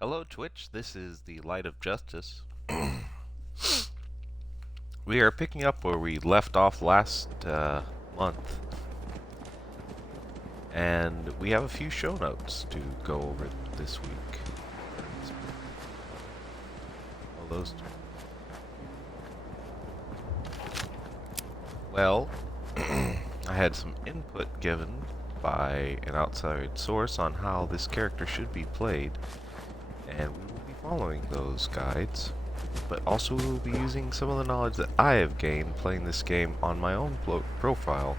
Hello, Twitch. This is the Light of Justice. We are picking up where we left off last month, and we have a few show notes to go over this week. Well, well, I had some input given by an outside source on how this character should be played, and we will be following those guides. But also we will be using some of the knowledge that I have gained playing this game on my own profile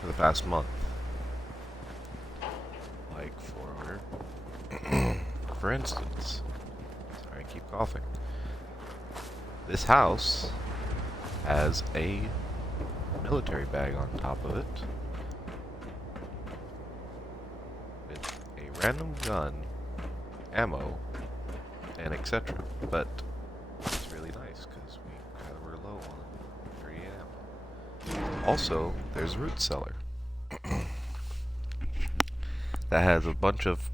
for the past month. Like for instance, sorry, I keep coughing. This house has a military bag on top of it with a random gun, ammo, and etc. But it's really nice because we kind of were low on 30 ammo. Also, there's a root cellar that has a bunch of,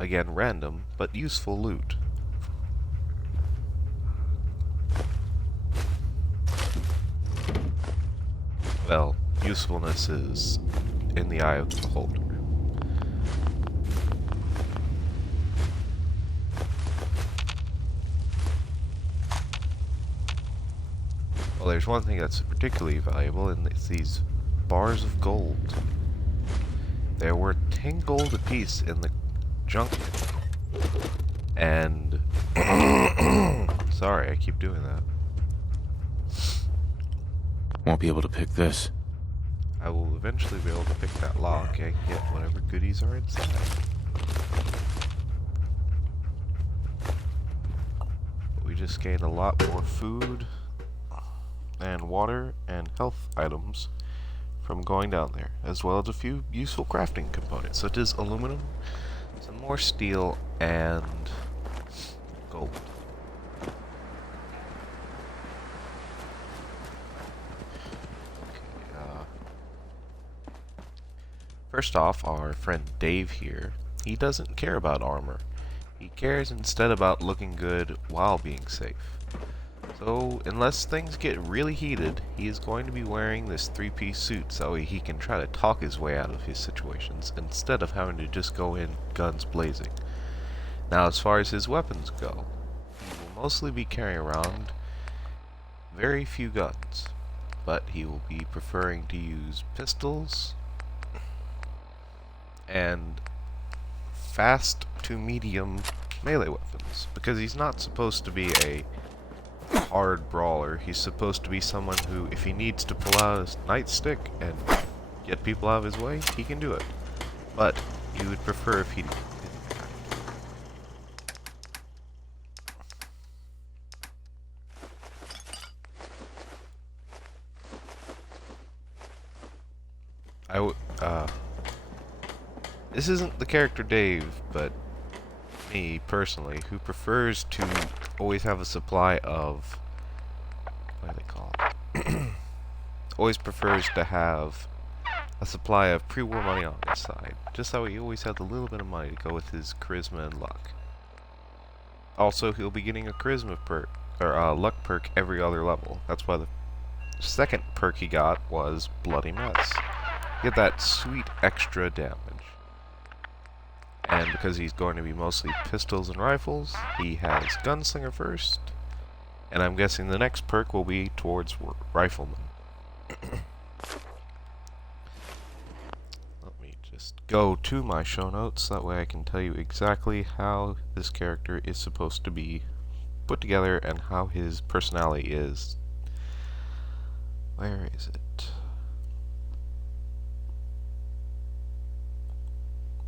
again, random but useful loot. Well, usefulness is in the eye of the beholder. Well, there's one thing that's particularly valuable, and it's these bars of gold. They're worth 10 gold apiece in the junket. And... sorry, I keep doing that. Won't be able to pick this. I will eventually be able to pick that lock and get whatever goodies are inside. But we just gained a lot more food and water and health items from going down there, as well as a few useful crafting components, such as aluminum, some more steel, and gold. First off, our friend Dave here, he doesn't care about armor. He cares instead about looking good while being safe. So, unless things get really heated, he is going to be wearing this three-piece suit so he can try to talk his way out of his situations instead of having to just go in guns blazing. Now, as far as his weapons go, he will mostly be carrying around very few guns, but he will be preferring to use pistols and fast to medium melee weapons, because he's not supposed to be a hard brawler. He's supposed to be someone who, if he needs to pull out his nightstick and get people out of his way, he can do it. But you would prefer if he didn't. This isn't the character Dave, but me, personally, who prefers to always have a supply of... what do they call it? Always prefers to have a supply of pre-war money on his side, just so he always has a little bit of money to go with his charisma and luck. Also, he'll be getting a charisma perk, or a luck perk every other level. That's why the second perk he got was Bloody Mess. Get that sweet extra damage. And because he's going to be mostly pistols and rifles, he has Gunslinger first, and I'm guessing the next perk will be towards Rifleman. Let me just go to my show notes, that way I can tell you exactly how this character is supposed to be put together and how his personality is. Where is it?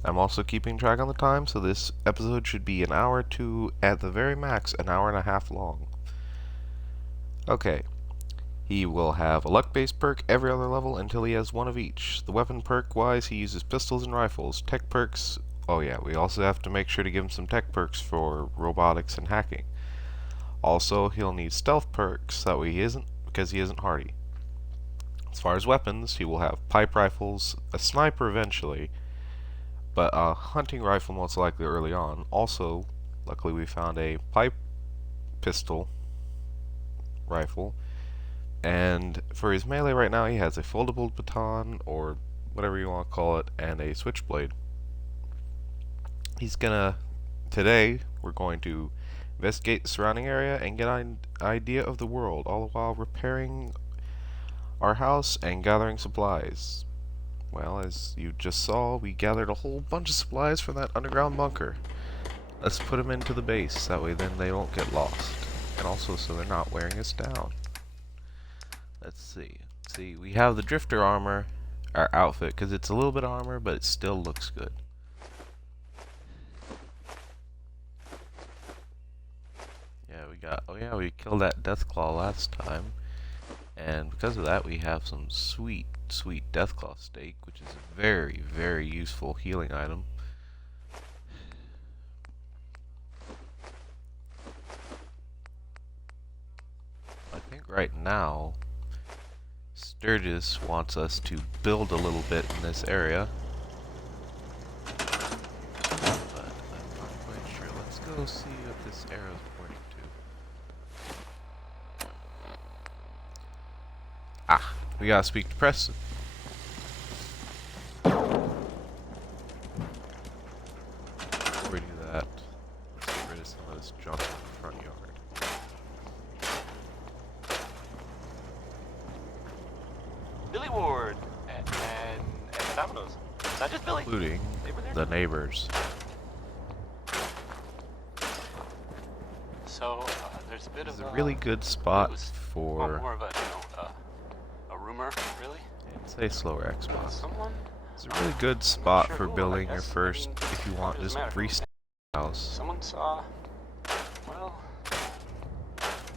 I'm also keeping track on the time, so this episode should be an hour to, at the very max, an hour and a half long. Okay. He will have a luck-based perk every other level until he has one of each. The weapon perk-wise, he uses pistols and rifles. Tech perks, oh yeah, we also have to make sure to give him some tech perks for robotics and hacking. Also, he'll need stealth perks, that way because he isn't hardy. As far as weapons, he will have pipe rifles, a sniper eventually, but a hunting rifle most likely early on. Also, Luckily we found a pipe pistol rifle, and for his melee right now he has a foldable baton, or whatever you want to call it, and a switchblade. Today we're going to investigate the surrounding area and get an idea of the world, all the while repairing our house and gathering supplies. Well, as you just saw, we gathered a whole bunch of supplies from that underground bunker. Let's put them into the base, that way then they won't get lost. And also so they're not wearing us down. Let's see. See, we have the drifter armor, our outfit, because it's a little bit of armor, but it still looks good. We killed that Deathclaw last time. And because of that, we have some sweet Deathclaw steak, which is a very, very useful healing item. I think right now, Sturgis wants us to build a little bit in this area. But I'm not quite sure. Let's go see what this arrow is pointing to. Ah, we gotta speak to Preston. Before we do that, let's get rid of some of this junk in the front yard. Billy Ward and Domino's. Not just Billy. Including the neighbors. So there's a bit It's of a really good spot well, for, more of a a rumor, really. I'd say slower Xbox. Someone. It's a really good spot sure for who, I building your guess. I first, mean, if you want, it just doesn't matter who. restart house. Someone saw. Well.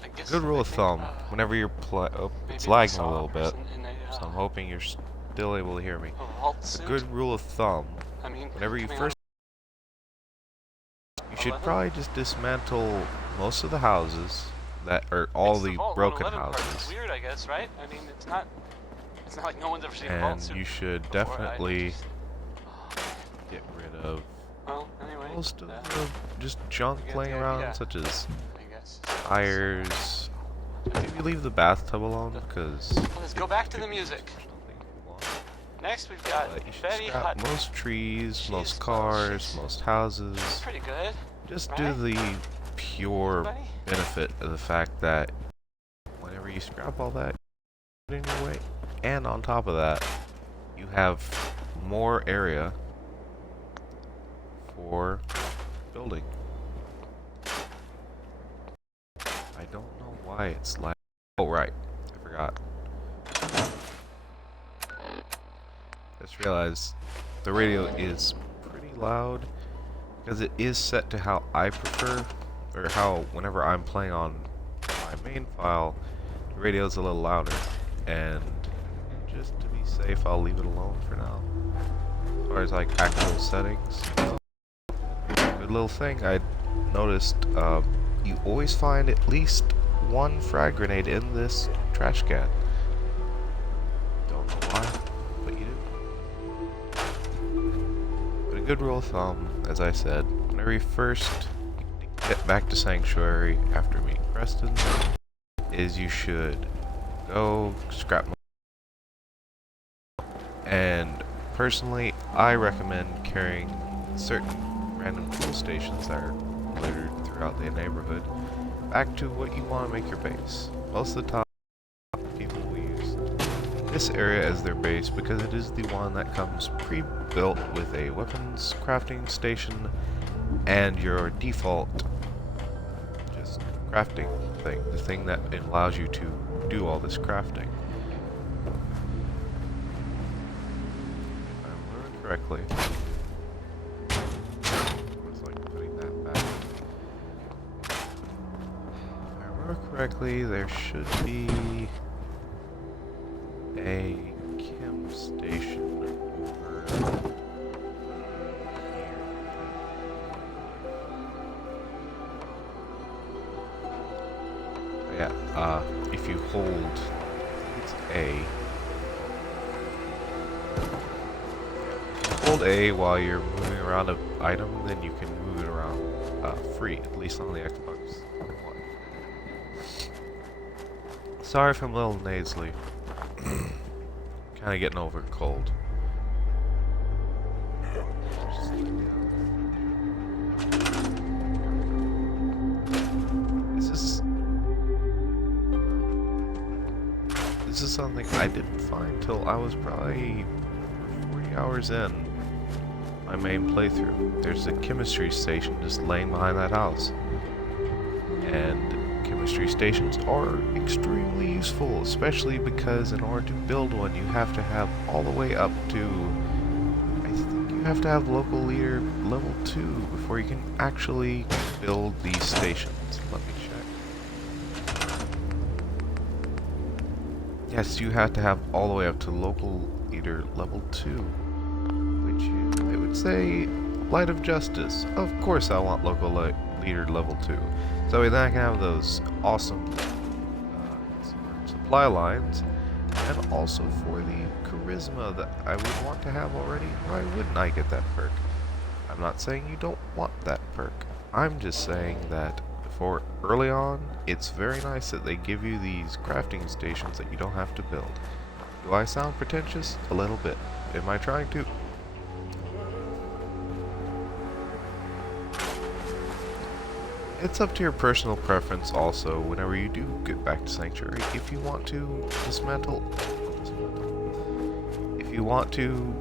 I guess. Good rule I of think, thumb, whenever you're maybe it's they lagging saw a little bit, person in a, so I'm hoping you're still able to hear me. a vault A suit. good rule of thumb, I mean, whenever you coming first, you should 11? probably just dismantle most of the houses that are all It's the vault broken 111 part. It's houses, weird, I guess, right? I mean, it's not like no one's ever seen a vault and suit you should before. definitely Oh, get rid of well, anyway. most of uh, the just junk you get laying the around, idea. such as I guess. tires. Maybe leave the bathtub alone, because Let's go back to the music. Next, we've got But you should Betty scrap Hutton. most trees, She's- most well, cars, she's most houses. Pretty good. Just right? do the pure Buddy? benefit of the fact that whenever you scrap all that, you put in your way, and on top of that, you have more area for building. I don't know why it's like. Oh right, I forgot. Just realized the radio is pretty loud because it is set to how I prefer, or how whenever I'm playing on my main file, the radio is a little louder. And just to be safe, I'll leave it alone for now. As far as like actual settings, good little thing I noticed. You always find at least one frag grenade in this trash can. Don't know why, but you do. But a good rule of thumb, as I said, whenever you first get back to Sanctuary after meeting Preston, is you should go scrap. And personally, I recommend carrying certain random fuel stations that are littered throughout the neighborhood back to what you want to make your base. Most of the time, people will use this area as their base because it is the one that comes pre-built with a weapons crafting station and your default just crafting thing, the thing that allows you to do all this crafting. If I remember correctly, it's like putting that back. If I remember correctly, there should be a chem station over here. Yeah, if you hold, it's A. Hold A while you're moving around an item, then you can move it around. free, at least on the Xbox One. Sorry if I'm a little nasally. Kind of getting over a cold. This is something I didn't find till I was probably 40 hours in my main playthrough. There's a chemistry station just laying behind that house. And chemistry stations are extremely useful, especially because in order to build one you have to have all the way up to, I think you have to have local leader level 2 before you can actually build these stations. Let me check. Yes, you have to have all the way up to local leader level 2, which I would say, light of justice. Of course I want local leader level 2. So then I can have those awesome supply lines, and also for the charisma that I would want to have already. Why wouldn't I get that perk? I'm not saying you don't want that perk. I'm just saying that for early on, it's very nice that they give you these crafting stations that you don't have to build. Do I sound pretentious? A little bit. Am I trying to? It's up to your personal preference also whenever you do get back to Sanctuary. If you want to dismantle, if you want to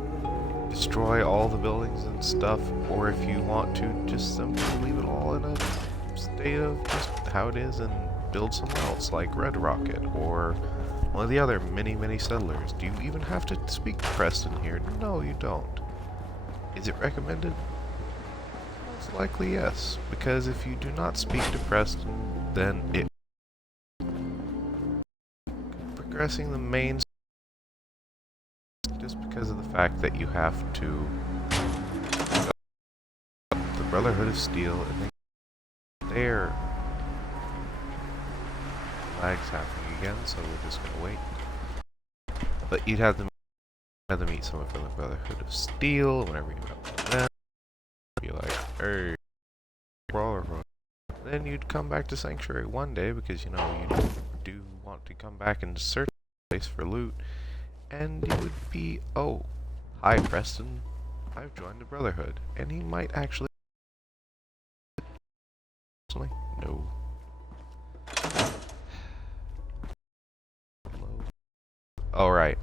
destroy all the buildings and stuff, or if you want to just simply leave it all in a state of just how it is and build somewhere else, like Red Rocket or one of the other many settlers. Do you even have to speak to Preston here? No, you don't. Is it recommended? Most likely yes, because if you do not speak to Preston, then it progressing the main just because of the fact that you have to the Brotherhood of Steel and they there. Lag's happening again, so we're just gonna wait. But you'd have to meet someone from the Brotherhood of Steel whenever you met them. Be like, hey, brawler. Then you'd come back to Sanctuary one day because you know you do want to come back and search the place for loot, and it would be, oh, hi Preston, I've joined the Brotherhood, and he might actually. No. Alright.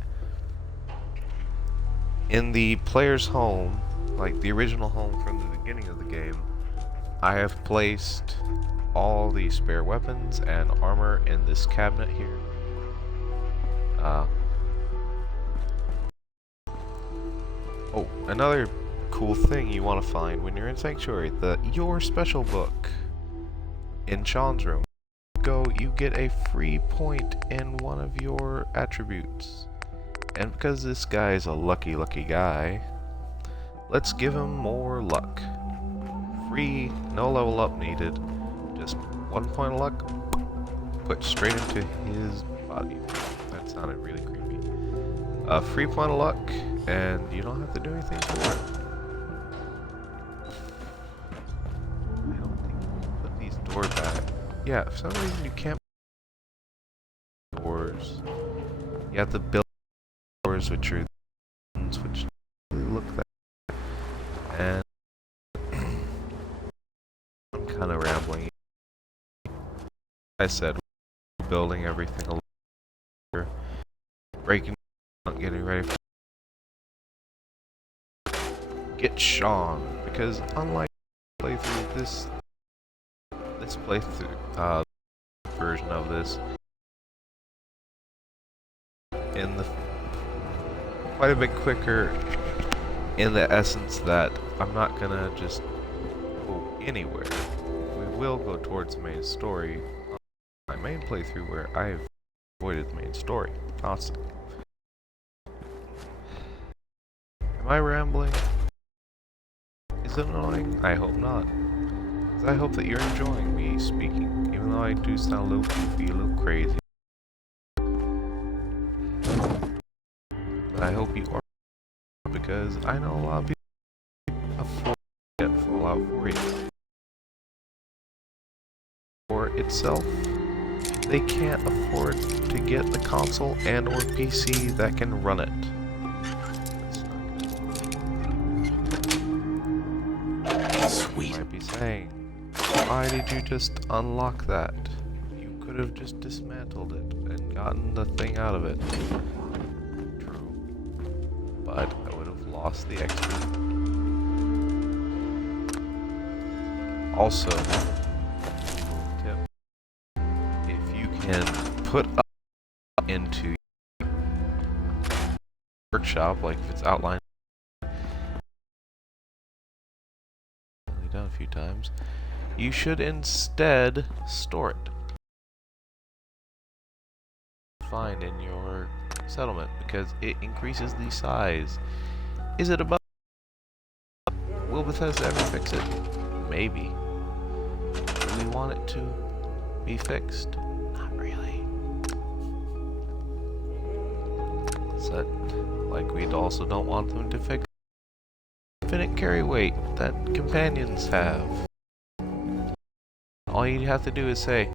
In the player's home, like the original home from the beginning of the game, I have placed all the spare weapons and armor in this cabinet here. Oh, another cool thing you want to find when you're in Sanctuary, your special book. In Sean's room, you get a free point in one of your attributes. And because this guy is a lucky guy, let's give him more luck. Free, no level up needed, just 1 point of luck, put straight into his body. That sounded really creepy. A free point of luck, and you don't have to do anything for it. Door back. Yeah, for some reason you can't doors. You have to build doors which are which really look that, and I'm kind of rambling. I said building everything a little, breaking, getting ready for get Sean, because unlike playthrough this playthrough version of this in the quite a bit quicker in the essence that I'm not gonna just go anywhere. We will go towards the main story on my main playthrough where I've avoided the main story constantly. Am I rambling? Is it annoying? I hope not. I hope that you're enjoying me speaking, even though I do sound a little goofy, a little crazy. But I hope you are, because I know a lot of people afford to get Fallout 4. itself, they can't afford to get the console and or PC that can run it. Sweet. You might be saying, why did you just unlock that? You could have just dismantled it and gotten the thing out of it. True. But I would have lost the XP. Also, tip, if you can put up into workshop, like if it's outlined, only done a few times, you should instead store it. Find in your settlement because it increases the size. Is it above? Will Bethesda ever fix it? Maybe. Do we want it to be fixed? Not really. So, like we also don't want them to fix infinite carry weight that companions have. All you have to do is say,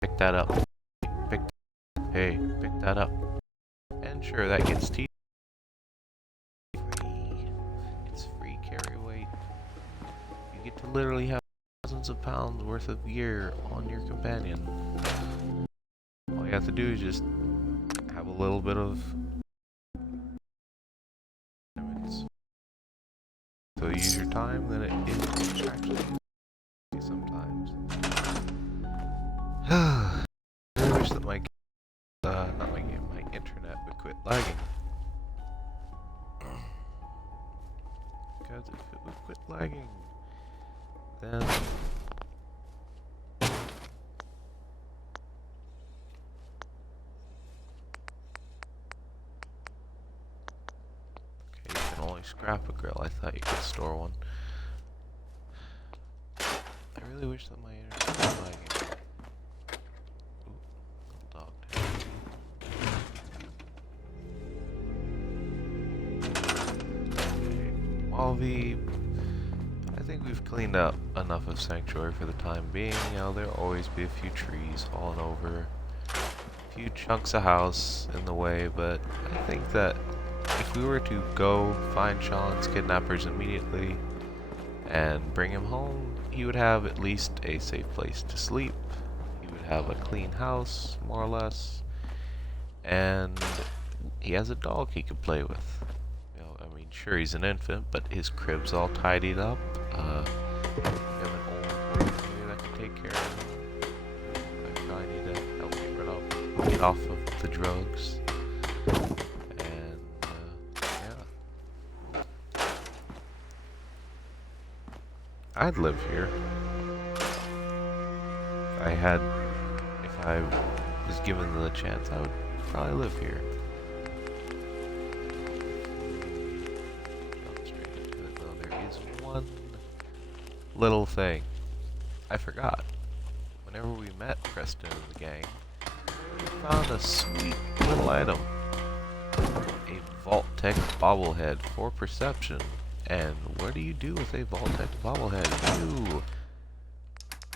pick that up. Hey, pick that up. And sure, that gets free. It's free carry weight. You get to literally have thousands of pounds worth of gear on your companion. All you have to do is just have a little bit of so you use your time, then it is actually easy sometimes. I really wish that my my internet would quit lagging. Because if it would quit lagging, then you can only scrap a grill. I thought you could store one. I really wish that my internet was lagging. Ooh, little dog tag. Okay. I think we've cleaned up enough of Sanctuary for the time being. You know, there'll always be a few trees falling over, a few chunks of house in the way, but I think that if we were to go find Sean's kidnappers immediately and bring him home, he would have at least a safe place to sleep. He would have a clean house, more or less, and he has a dog he could play with. You know, I mean, sure, he's an infant, but his crib's all tidied up. We have an old boy here that can take care of him. I probably need to help get off of the drugs. I'd live here. If I was given the chance, I would probably live here. Go straight into it, though. There is one little thing I forgot. Whenever we met Preston and the gang, we found a sweet little item. A Vault-Tec bobblehead for perception. And what do you do with a Vault-Tec bobblehead? You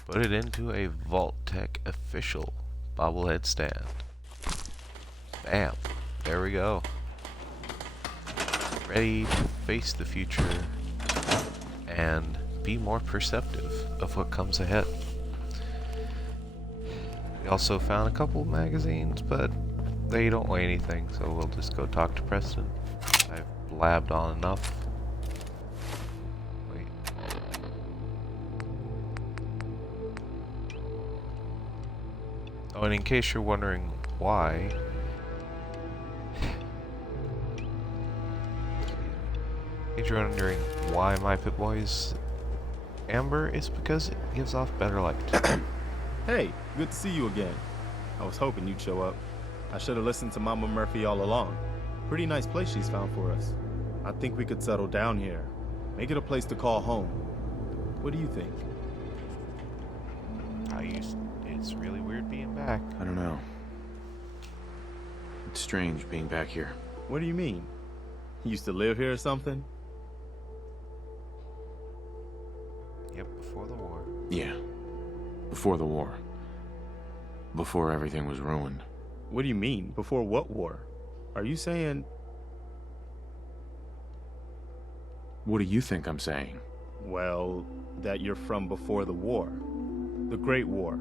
put it into a Vault-Tec official bobblehead stand. Bam. There we go. Ready to face the future and be more perceptive of what comes ahead. We also found a couple magazines, but they don't weigh anything, so we'll just go talk to Preston. I've blabbed on enough. Oh, and in case you're wondering why, if you're wondering why my Pip-Boy is amber, it's because it gives off better light. Hey, good to see you again. I was hoping you'd show up. I should have listened to Mama Murphy all along. Pretty nice place she's found for us. I think we could settle down here. Make it a place to call home. What do you think? It's really weird being back. I don't know. It's strange being back here. What do you mean? You used to live here or something? Yep, before the war. Yeah. Before the war. Before everything was ruined. What do you mean? Before what war? Are you saying... What do you think I'm saying? Well, that you're from before the war. The Great War.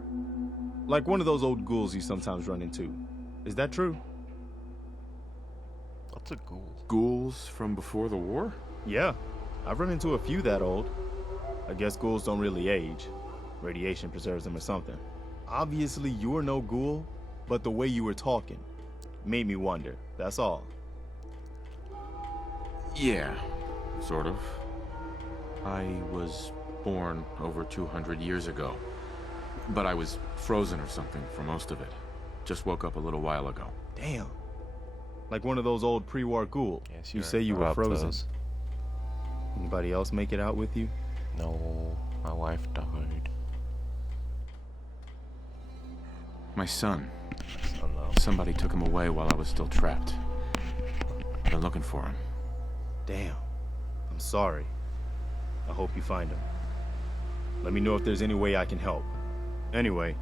Like one of those old ghouls you sometimes run into. Is that true? What's a ghoul? Ghouls from before the war? Yeah, I've run into a few that old. I guess ghouls don't really age. Radiation preserves them or something. Obviously, you're no ghoul, but the way you were talking made me wonder. That's all. Yeah, sort of. I was born over 200 years ago. But I was frozen or something for most of it. Just woke up a little while ago. Damn. Like one of those old pre-war ghouls. Yes, You say you were frozen. Those. Anybody else make it out with you? No, my wife died. My son. Oh no. Somebody took him away while I was still trapped. They're looking for him. Damn. I'm sorry. I hope you find him. Let me know if there's any way I can help. Anyway,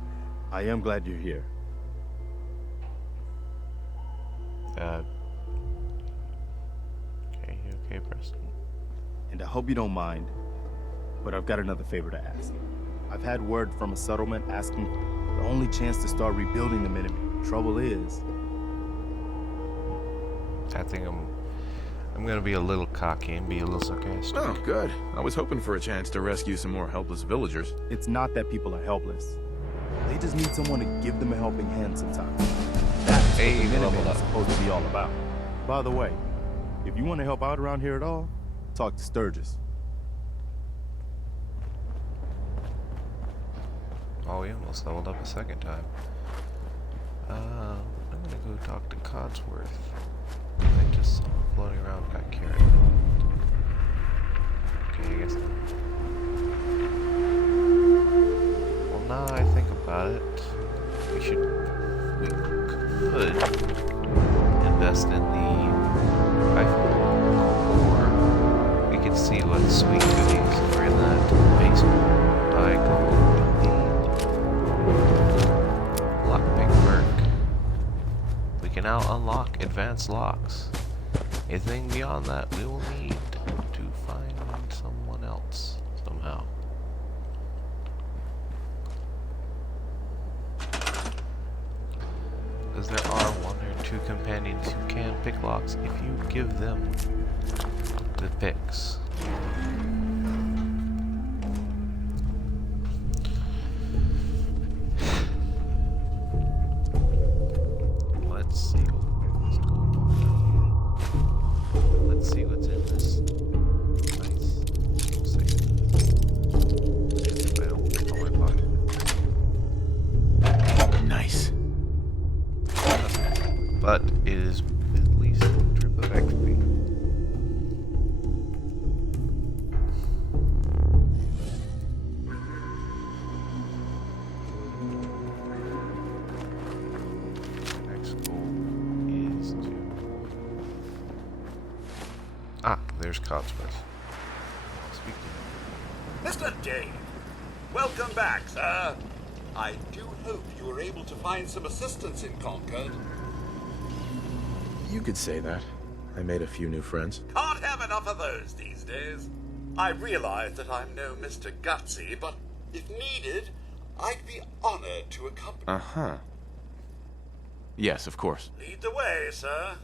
I am glad you're here. Okay, you okay, Preston? And I hope you don't mind, but I've got another favor to ask. I've had word from a settlement asking the only chance to start rebuilding the Minutemen. Trouble is... I think I'm gonna be a little cocky and be a little sarcastic. Oh, good. I was hoping for a chance to rescue some more helpless villagers. It's not that people are helpless. They just need someone to give them a helping hand sometimes. That's what Hey, the Minutemen level are up. supposed to be all about. By the way, if you want to help out around here at all, talk to Sturgis. Oh, we almost leveled up a second time. I'm gonna go talk to Codsworth. I just saw him floating around back here. Okay, I guess not. Well, now I think about it, we could invest in the rifle, or we could see what sweet goodies are in that basement. I go. Lockpick work. We can now unlock advanced locks. Anything beyond that, we will need to find someone else somehow. Because there are one or two companions who can pick locks if you give them the picks. Let's see. Let's go down here. Let's see what's in this. Nice. We'll see. If I don't pick on my pocket. Nice. But it is at least a drip of XP. Next goal is to... Ah, there's Codsworth. Speak to him. Mr. Dave, welcome back, sir. I do hope you were able to find some assistance in Concord. You could say that. I made a few new friends. Can't have enough of those these days. I realize that I'm no Mr. Gutsy, but if needed, I'd be honored to accompany. Uh-huh. Yes, of course. Lead the way, sir.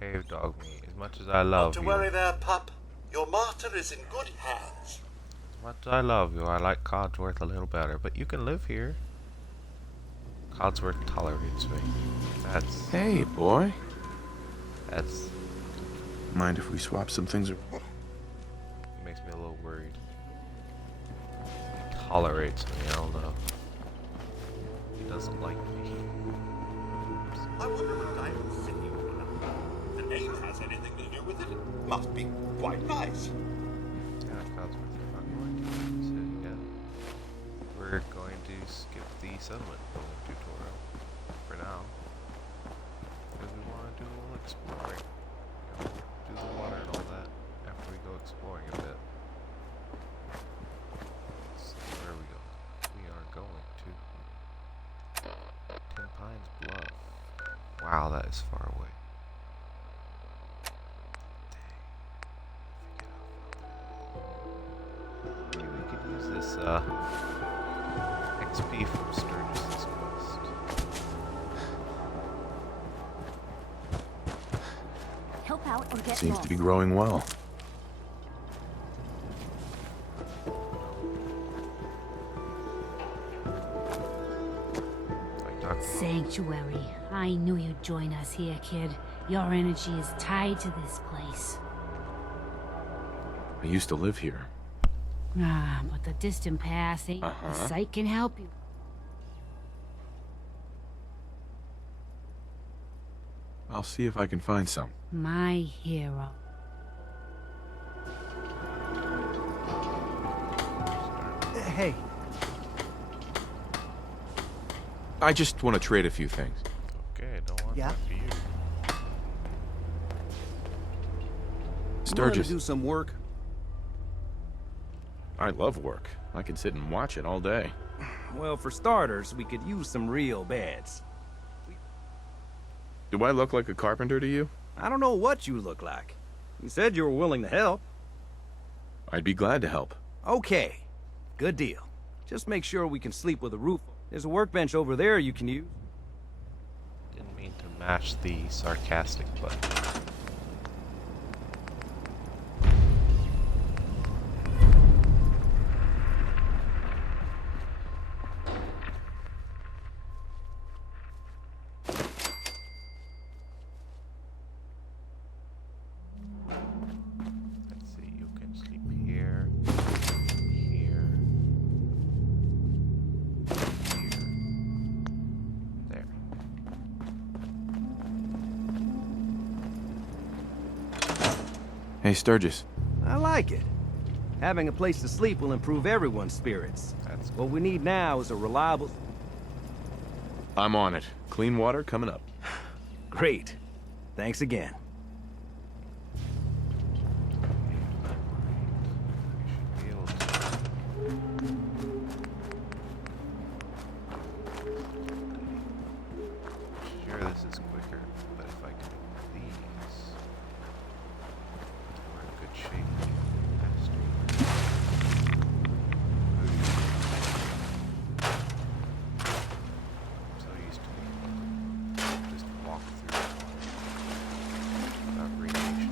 Hey, dog meat. As much as I Not love to you, worry there, pup. Your master is in good hands. as much as I love you, I like Codsworth a little better. But you can live here. Codsworth tolerates me. That's Hey, boy. that's Mind if we swap some things? makes me a little worried. He tolerates me. I don't know. He doesn't like me. I wonder what Diamond City will The name has anything to do with it. It must be quite nice. Yeah, Codsworth, we're not going to the city yet. We're going to skip the settlement building tutorial for now. Because we want to do a little exploring. You know, do the water and all that after we go exploring a bit. Let's see where we go. We are going to this XP from Sturgis's quest. Help out or get Seems lost. to be growing well. Like Dr. Sanctuary. I knew you'd join us here, kid. Your energy is tied to this place. I used to live here. Ah, but the distant past ain't the sight can help you. I'll see if I can find some. My hero. Hey, I just want to trade a few things. Okay, don't want Yeah? that for you. Sturgis. do some work? I love work. I can sit and watch it all day. Well, for starters, we could use some real beds. Do I look like a carpenter to you? I don't know what you look like. You said you were willing to help. I'd be glad to help. Okay, good deal. Just make sure we can sleep with a roof. There's a workbench over there you can use. Didn't mean to match the sarcastic button. Let's see, you can sleep here, here, here, there. Hey, Sturgis. I like it. Having a place to sleep will improve everyone's spirits. That's What we need now is a reliable... I'm on it. Clean water coming up. Great. Thanks again. We should be able to. Sure, this is quicker, but if I can do these, we're in good shape to get faster. I'm so used to being able to just walk through water without radiation.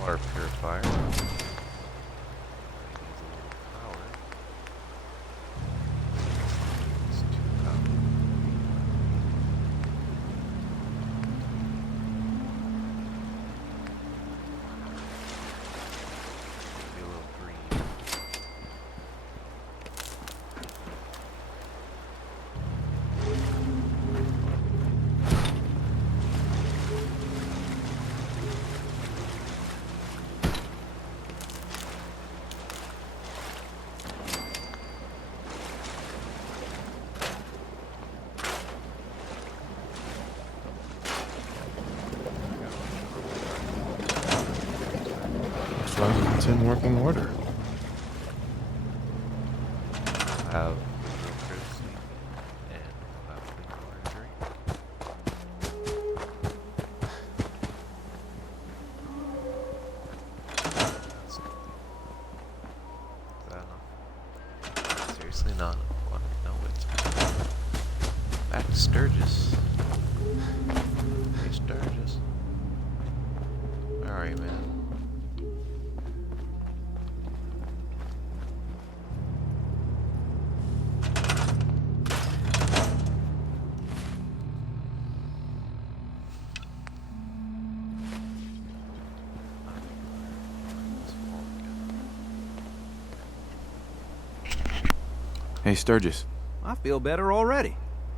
Water purifier. Needs a little power. It's 2 power. Maybe a little green. Looks like it's in working order. Have real courtesy and we'll have clean water to drink. That's something. Is that enough? Seriously not enough. No, it's back to Sturgis. Hey Sturgis. Where are you, man? Hey, Sturgis. I feel better already,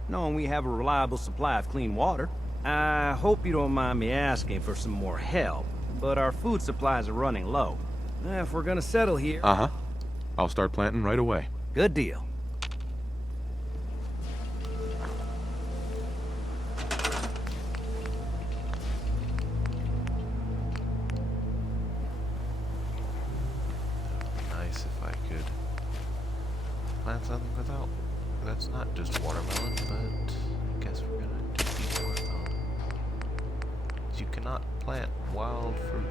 knowing we have a reliable supply of clean water. I hope you don't mind me asking for some more help, but our food supplies are running low. If we're gonna settle here... Uh-huh. I'll start planting right away. Good deal. Nice if I could plant something without. That's not just watermelon, but I guess we're gonna do the watermelon. is you cannot plant wild fruit.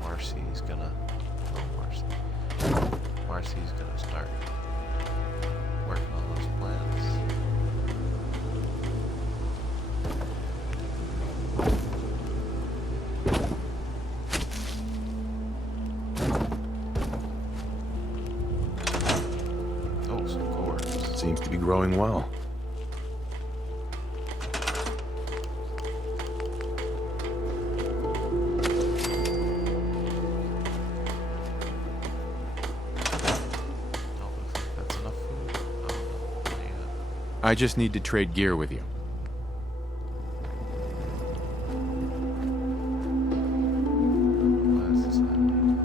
Marcy's gonna... Marcy's gonna start working on those plants. Oh, some cords. Seems to be growing well. Oh, looks like that's enough food. Oh, yeah. I just need to trade gear with you. Why is this happening?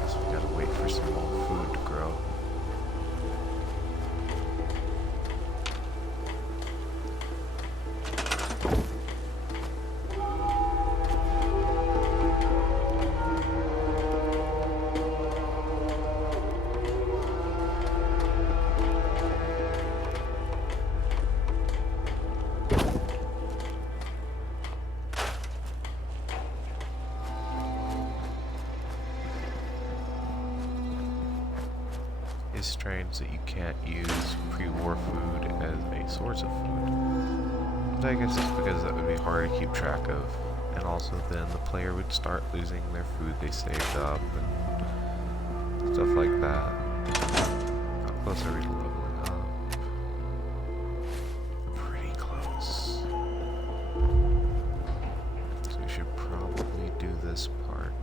Guess we gotta wait for some more food to grow. Is strange that you can't use pre-war food as a source of food. But I guess it's because that would be hard to keep track of. And also then the player would start losing their food they saved up and stuff like that. How close are we to leveling up? Pretty close. So we should probably do this part.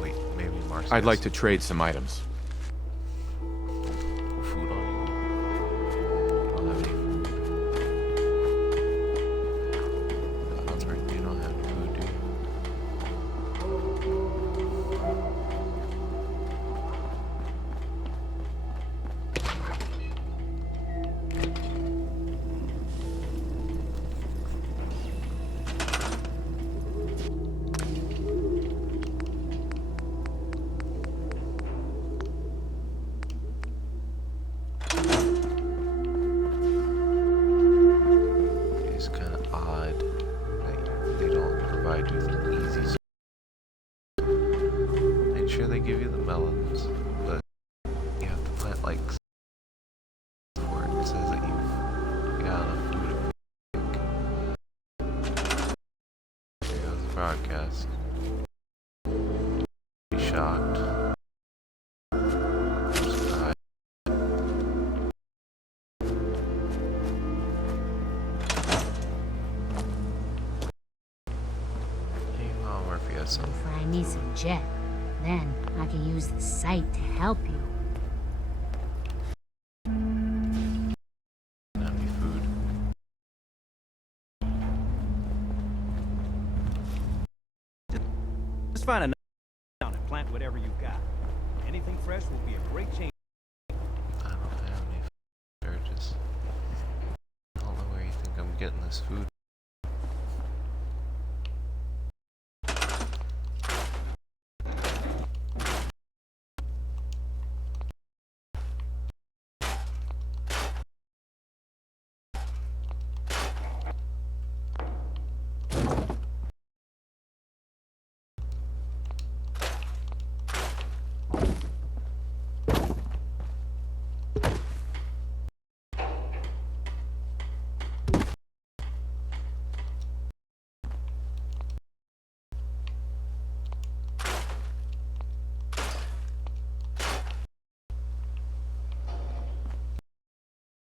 Wait, maybe Marcy I'd like has to trade some items. food on you. I don't have any food. Oh, that's right, you don't have any food, do you? It's kind of odd that they don't provide you with an easy make sure they give you the melons, but you have to plant like for it. It says that you've got enough food to make. Here goes the broadcast. Be shocked. Surprised. Hey, Mom Murphy has some. If I need some jet, then I can use the site to help you. Not any food. Just find a down and plant whatever you've got. Anything fresh will be a great change. I don't have any food. Just I don't know where you think I'm getting this food.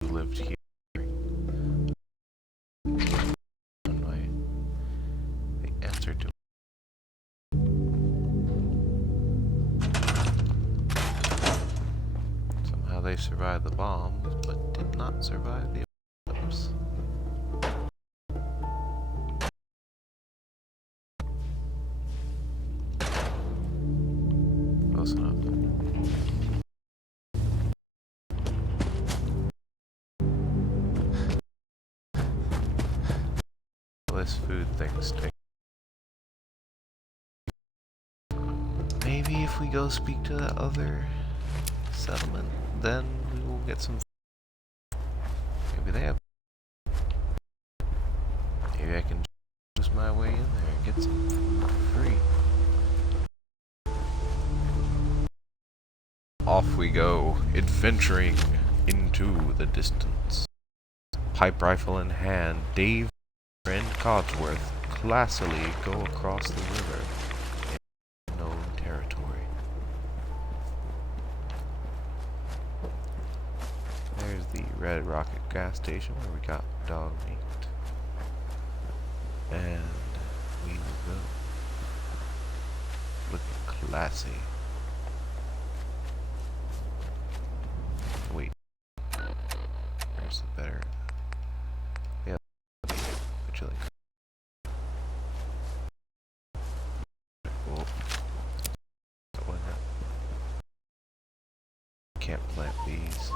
Who lived here? Anyway, the answer to somehow they survived the bomb, but did not survive the apocalypse. this food thing's taking. Maybe if we go speak to that other settlement, then we will get some. Maybe they have. Maybe I can just my way in there and get some food for free. Off we go, adventuring into the distance. Pipe rifle in hand, Dave and Codsworth classily go across the river in unknown territory. There's the Red Rocket gas station where we got dog meat. And we will go. Looking classy. Wait. Where's the better? Yeah. What you like? Cool. Why not? Can't plant these.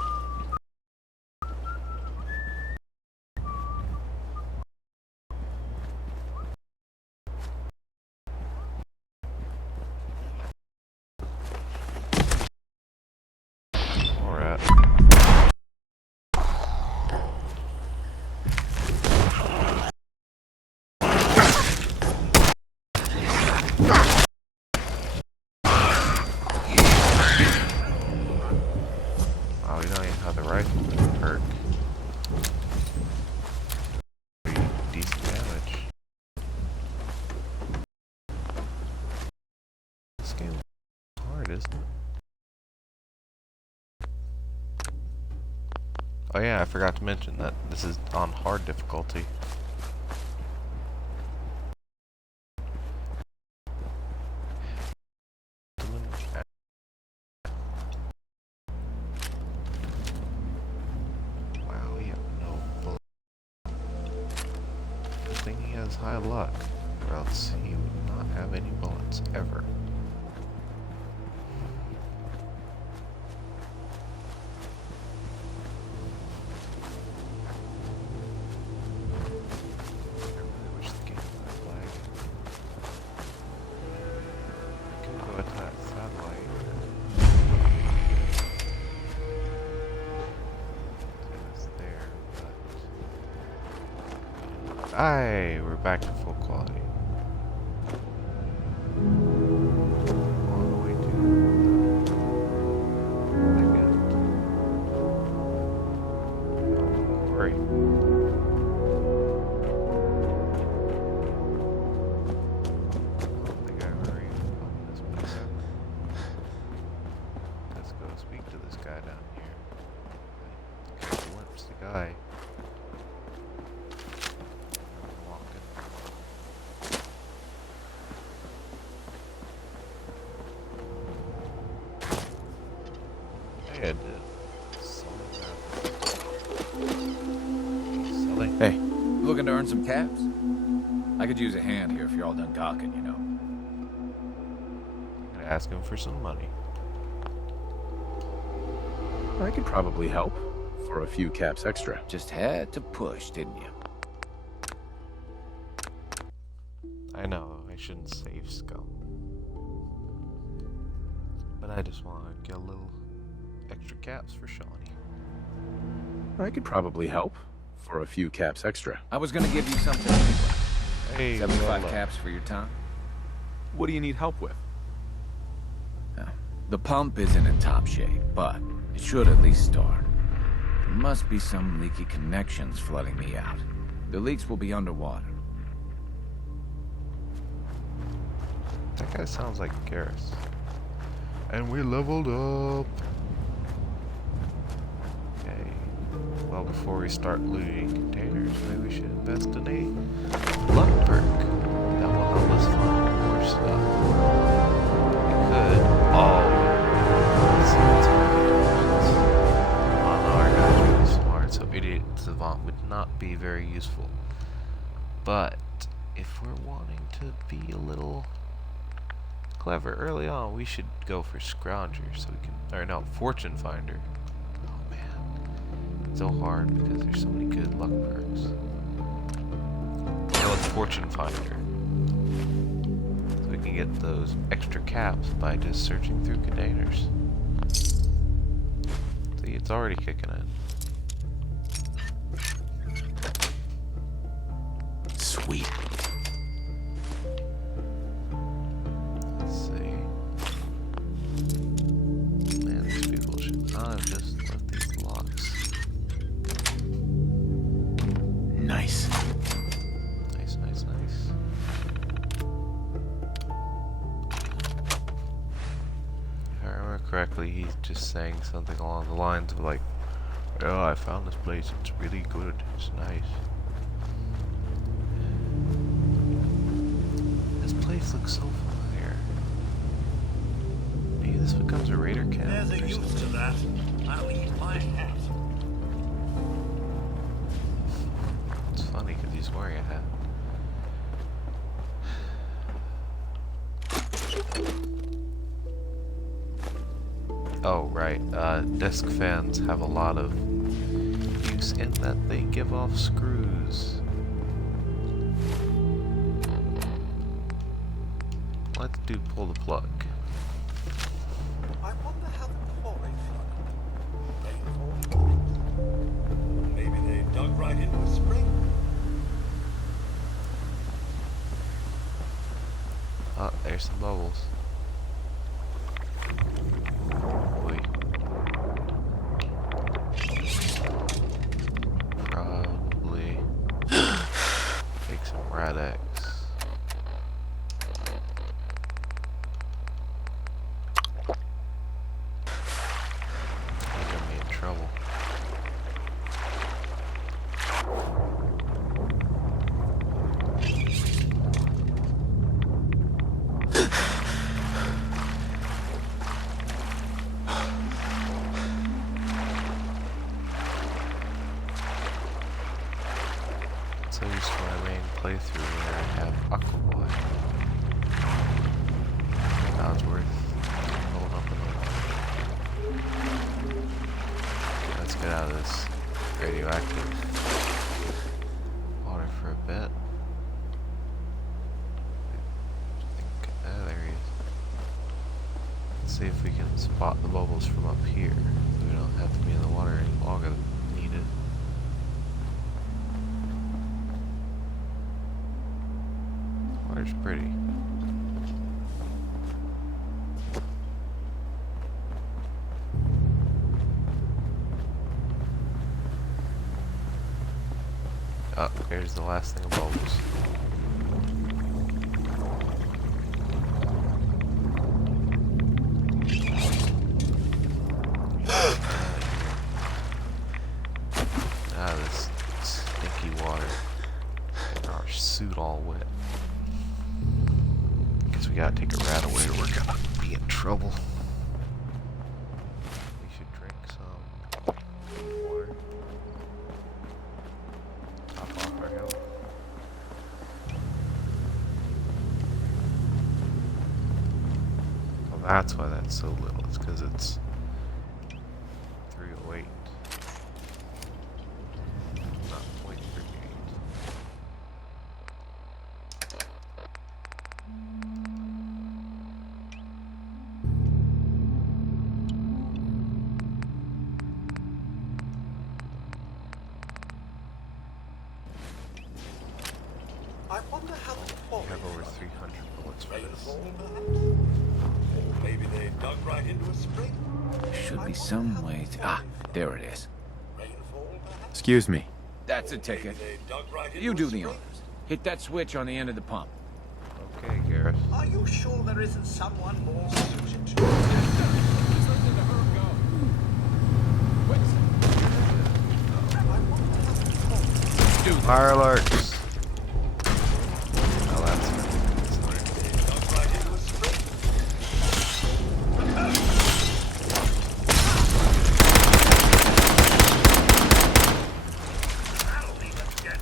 Alright. Oh, we don't even have the rifle perk. Pretty decent damage. This game is hard, isn't it? Oh yeah, I forgot to mention that this is on hard difficulty. Wow, we have no bullets. Good thing he has high luck, or else he would not have any bullets ever. I really wish the game was lagging. I could go at that satellite. It was there, but aye, we're back to full quality. All the way to the end. Oh, great. I don't think I've ever even come to this place ever. Let's go speak to this guy down here. Okay, glimpse the guy. Walking. I had to summon that. Selling. Hey, looking to earn some caps? I could use a hand here if you're all done gawking, you know. I'm gonna ask him for some money. I could probably help for a few caps extra. Just had to push, didn't you? I know, I shouldn't save scum. But I just want to get a little extra caps for Shawnee. I could probably help for a few caps extra. I was gonna give you something anyway. Hey, 75 Lola. caps for your time. What do you need help with? The pump isn't in top shape, but it should at least start. There must be some leaky connections flooding me out. The leaks will be underwater. That guy sounds like Garrus. And we leveled up. Okay. Well, before we start looting containers, maybe we should invest in a luck perk. That will help us find more stuff. We could all our guys are really smart, so Idiot Savant would not be very useful. But if we're wanting to be a little clever early on, we should go for Scrounger so we can, or no, Fortune Finder. Oh man, it's so hard because there's so many good luck perks. So it's fortune finder. So we can get those extra caps by just searching through containers. See, it's already kicking in. Sweet. Let's see. Man, these people should not have just left these locks. Nice. Nice, nice, nice. If I remember correctly, he's just saying something along the lines of like, "Oh, I found this place. It's really good. It's nice." This place looks so familiar. Maybe this becomes a raider camp There's a or use to something. that. I'll eat my hat. It's funny because he's wearing a hat. Oh, right. Desk fans have a lot of use in that they give off screws. Let's do pull the plug. I wonder how the quarry flooded. Rainfall. Maybe they dug right into a spring. Oh, there's some bubbles. Wait. Probably take some Rad-X. You're gonna be in trouble. So used to my main playthrough where I have Aquaboy. Now it's worth holding up in the water. Let's get out of this radioactive water for a bit. There he is. Let's see if we can spot the bubbles from up here, so we don't have to be in the water any longer than needed. Water's pretty. Oh, there's the last thing of bubbles. Ah, this stinky water. And our suit all wet. Guess we gotta take a rat away or we're gonna be in trouble. We should drink some water. Top off our health. Well, that's why that's so little. It's because it's 308. Not 0.38. I wonder how the We quarry have over flooded. 300 bullets for this. Rainfall, perhaps? Or maybe they dug right into a spring. Should be some way to... Ah, there it is. Rainfall, perhaps? Excuse me. That's a Maybe ticket. they dug right into You a do the spring. honors. Hit that switch on the end of the pump. Okay, Gareth. Are you sure there isn't someone more suited to Fire alerts! Oh, that's good. dug right into a spring? That'll leave us dead.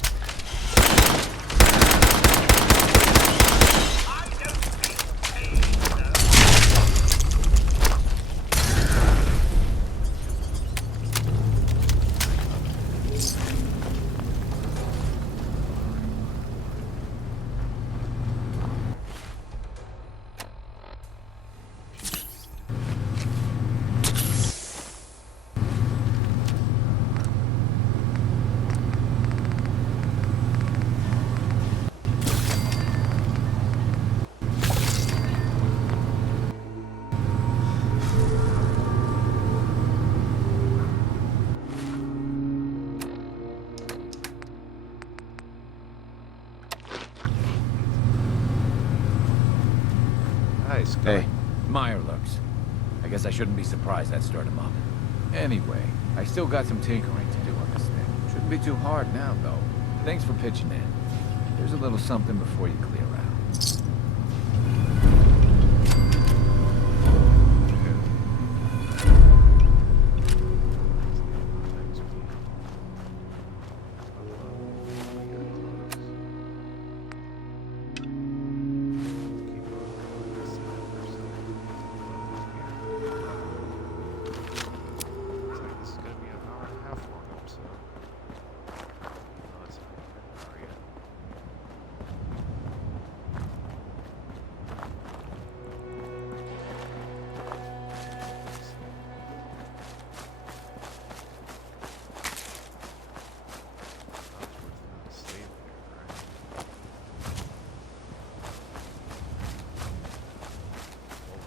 I don't feel pain, sir. nice guy. Hey. Meyer looks. I guess I shouldn't be surprised that stirred him up. Anyway, I still got some tinkering to do on this thing. Shouldn't be too hard now, though. Thanks for pitching in. Here's a little something before you clear out.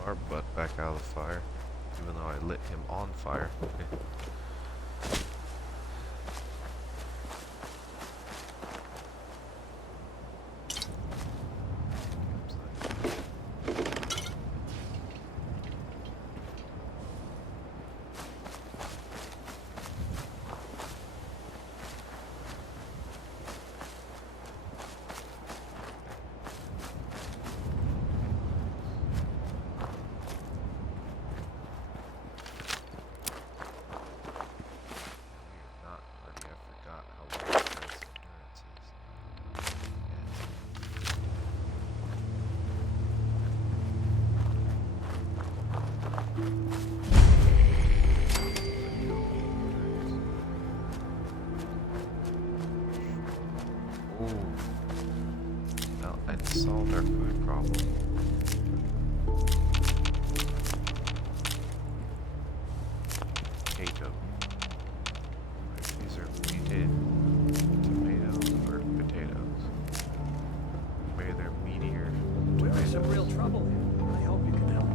Our butt back out of the fire, even though I lit him on fire. Well, it solved our food problem. Potato. These are heated tomatoes or potatoes. Maybe they're meatier We're in some tomatoes. real trouble here. I hope you can help.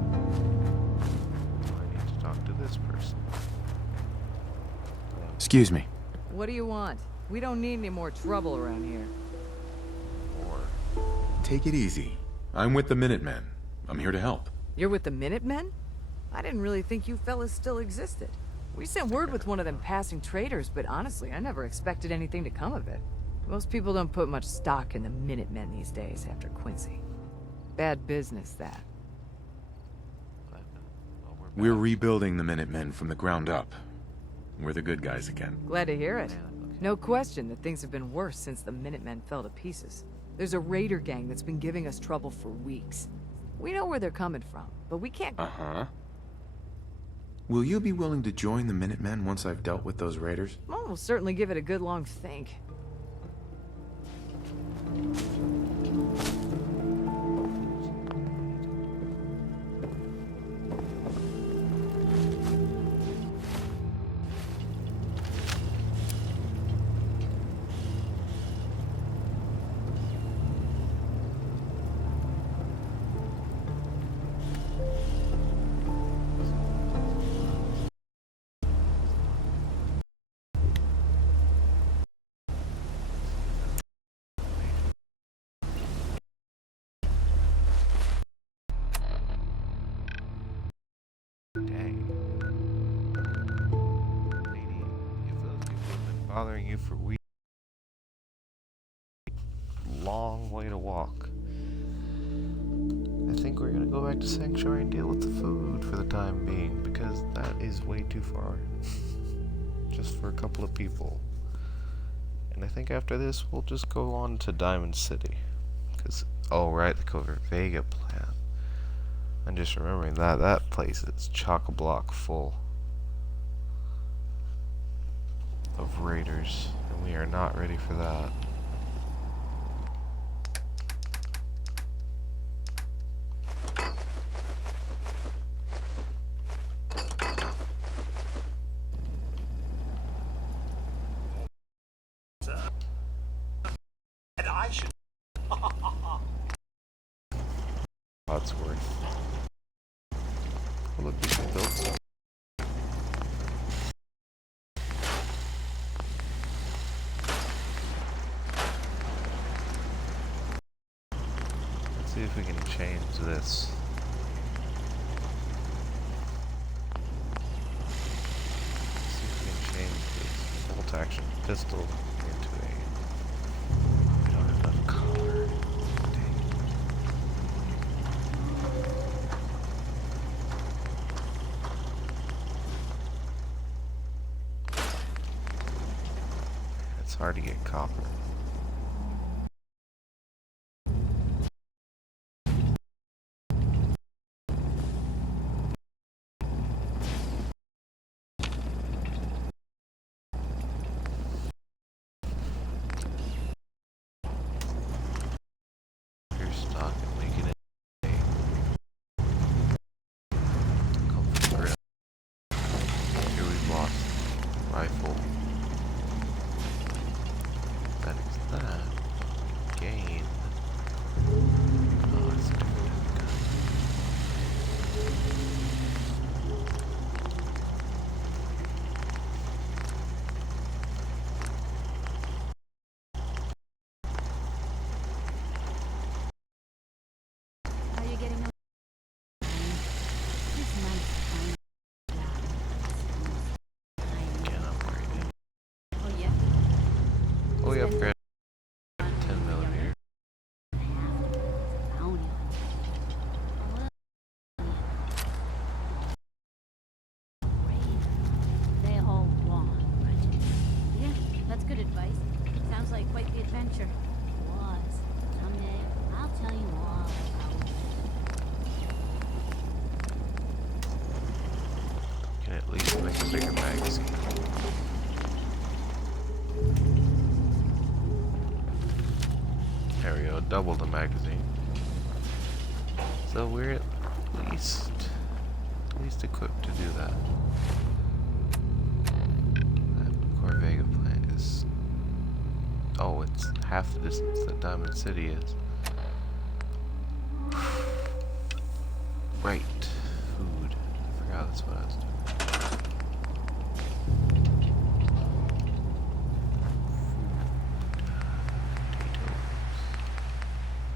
I need to talk to this person. Excuse me. What do you want? We don't need any more trouble around here. Or Take it easy. I'm with the Minutemen. I'm here to help. You're with the Minutemen? I didn't really think you fellas still existed. We sent word with one of them passing traders, but honestly, I never expected anything to come of it. Most people don't put much stock in the Minutemen these days after Quincy. Bad business, that. well, We're back. rebuilding the Minutemen from the ground up. We're the good guys again. Glad to hear it. No question that things have been worse since the Minutemen fell to pieces. There's a raider gang that's been giving us trouble for weeks. We know where they're coming from, but we can't... Uh-huh. Will you be willing to join the Minutemen once I've dealt with those raiders? Well, we'll certainly give it a good long think. Dang. Lady, if those people have been bothering you for weeks, long way to walk. I think we're gonna go back to Sanctuary and deal with the food for the time being, because that is way too far. Just for a couple of people. And I think after this, we'll just go on to Diamond City. Because, oh right, the Covert Vega plan. I'm just remembering that place is chock-a-block full of raiders, and we are not ready for that. And I should. Wadsworth. Oh, look, we can build some. Let's see if we can change this. pistol into a... I don't have enough color. Dang. It's hard to get copper. Your stock and make it a comfort grip. Here we've lost rifle. That is that. Gain. Oh, it's a different gun. Are you getting a... This nice fine job. Can't upgrade it. Oh yeah. Oh, we upgraded 10 millimeter. They all want, right? Yeah, that's good advice. Sounds like quite the adventure. Was. Someday, I'll tell you all about it. Can at least make a bigger magazine. There we go, double the magazine. So we're at least equipped to do that. That Corvega plant is... Oh, it's half the distance that Diamond City is. Right. Food. I forgot that's what I was doing.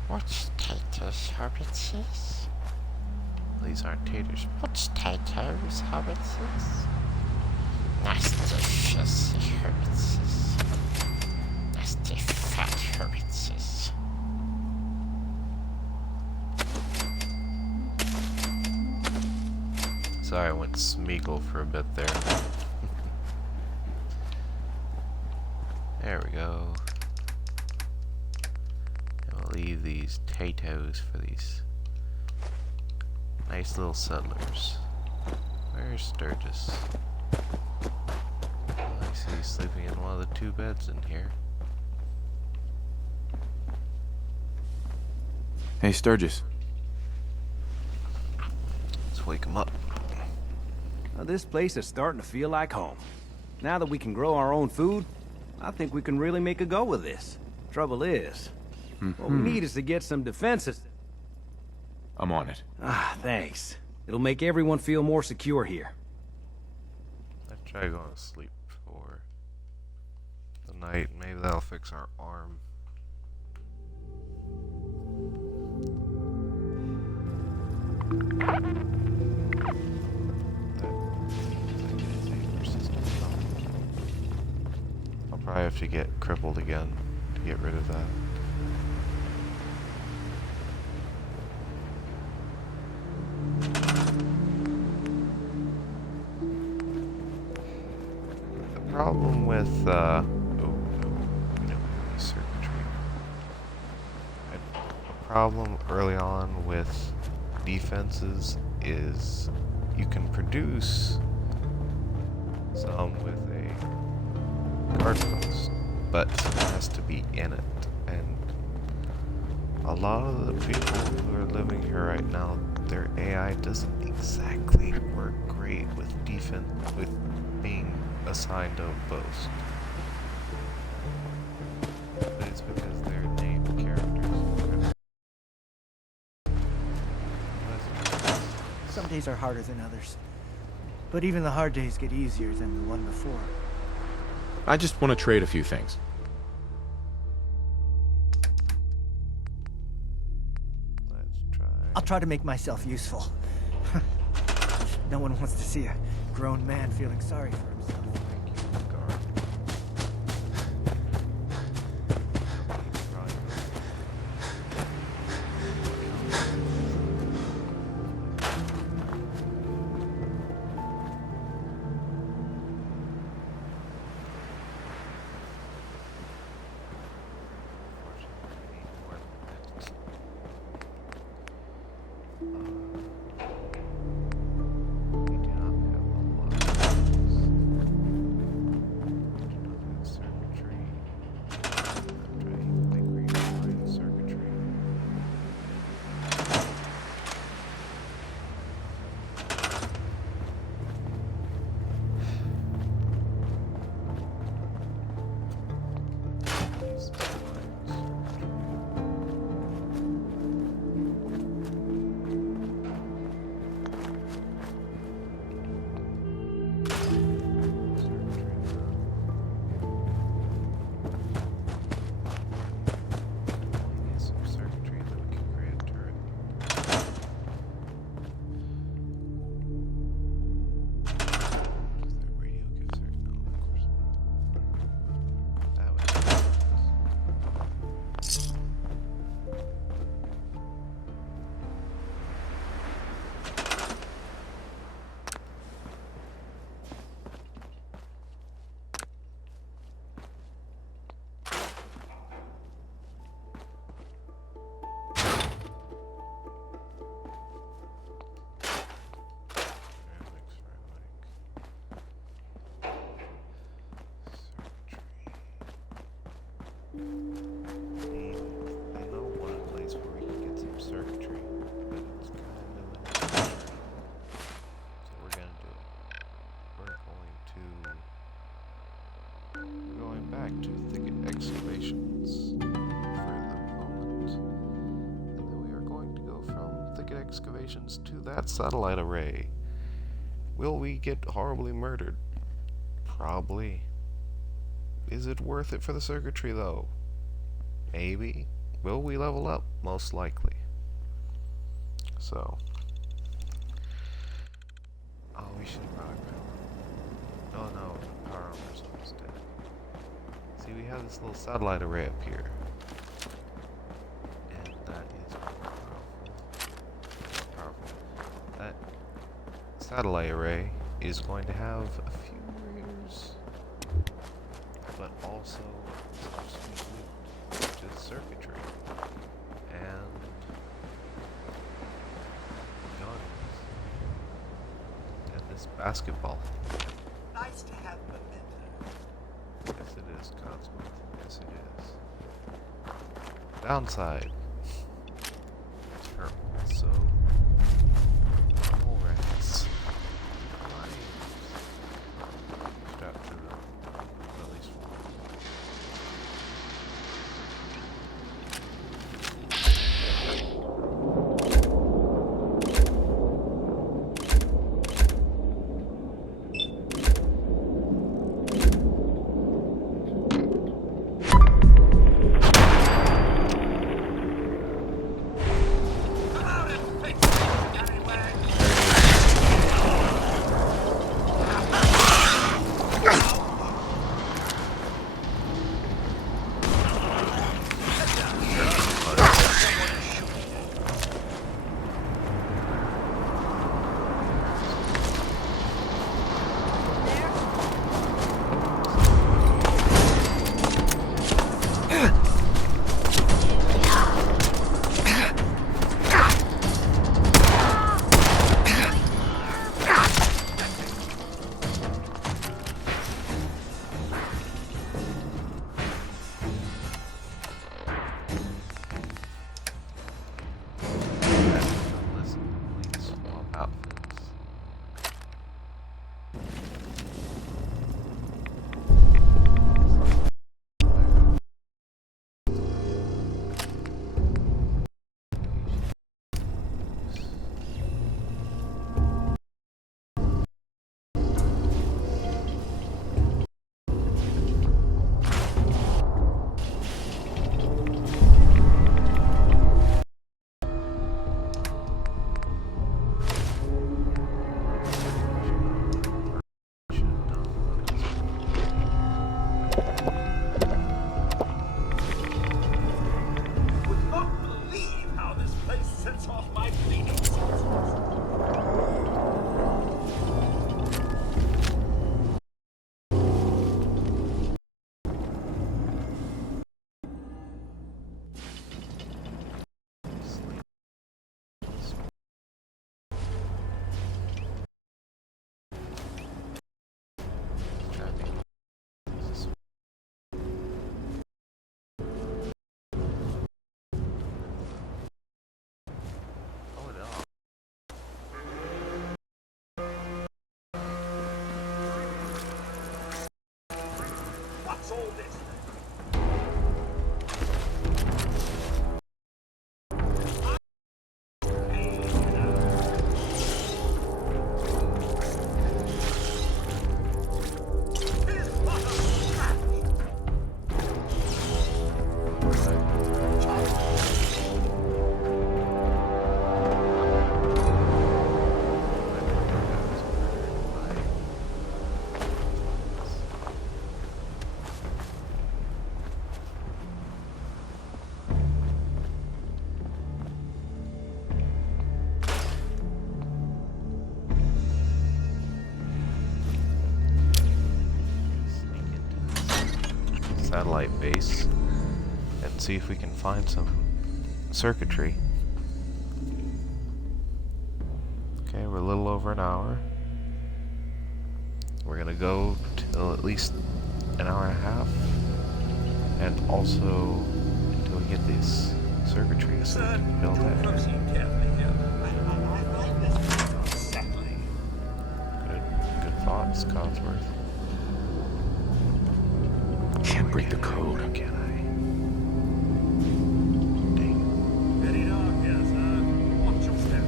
What's taters, hobbitses? These aren't taters. What's taters, hobbitses? Nasty fizzy hobbitses. Nasty fat hobbitses. Sorry, I went Smeagol for a bit there. There we go. And we'll leave these potatoes for these nice little settlers. Where's Sturgis? Oh, I see he's sleeping in one of the two beds in here. Hey, Sturgis. Let's wake him up. Now, this place is starting to feel like home. Now that we can grow our own food, I think we can really make a go with this. Trouble is, what we need is to get some defenses. I'm on it. Ah, thanks. It'll make everyone feel more secure here. I've tried going to sleep for the night. Maybe that'll fix our arm. I'll probably have to get crippled again to get rid of that. The problem with circuitry. A problem early on with defenses is you can produce some with a guard post, but it has to be in it, and a lot of the people who are living here right now, their AI doesn't exactly work great with defense, with being assigned a post. But it's because they're named characters. Some days are harder than others. But even the hard days get easier than the one before. I just want to trade a few things. Let's try. I'll try to make myself useful. No one wants to see a grown man feeling sorry for himself. Thank you, guard. excavations to that satellite array. Will we get horribly murdered? Probably. Is it worth it for the circuitry, though? Maybe. Will we level up? Most likely. So. Oh, we should have brought a power. Oh no, the power armor's almost dead. See, we have this little satellite array up here. And that is powerful. That satellite array is going to have a few raiders, but also some sweet loot, which is circuitry and guns and this basketball. Nice to have memento. Yes, it is, Codsworth. Yes, it is. Downside. Terrible. So, mole rats. Lions. Strapped to them. At least one. What's all this? Satellite base and see if we can find some circuitry. Okay, we're a little over an hour. We're gonna go till at least an hour and a half, and also until we get this circuitry so we can build that. Good thoughts, Codsworth. Can't break the code. Can I? Very dark, yes, sir. Watch your step.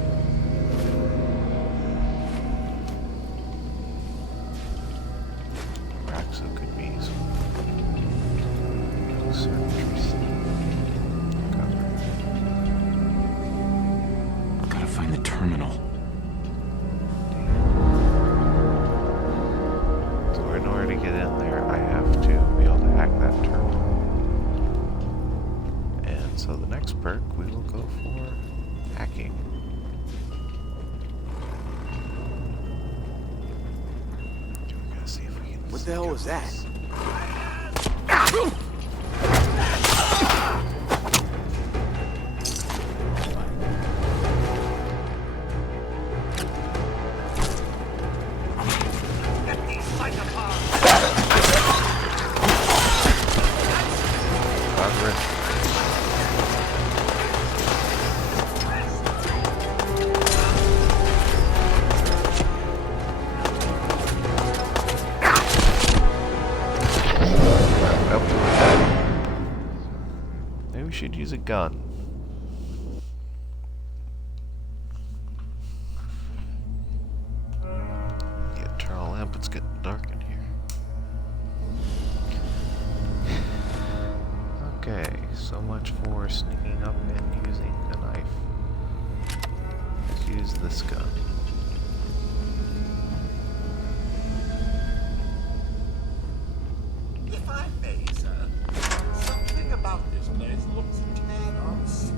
So the next perk, we will go for hacking. We're gonna see if we can. What the hell was that? Maybe we should use a gun. Yeah, turn on a lamp, it's getting dark in here. Okay, so much for sneaking up and using a knife. Let's use this gun. If I may, sir, something about this place looks a tad unsafe.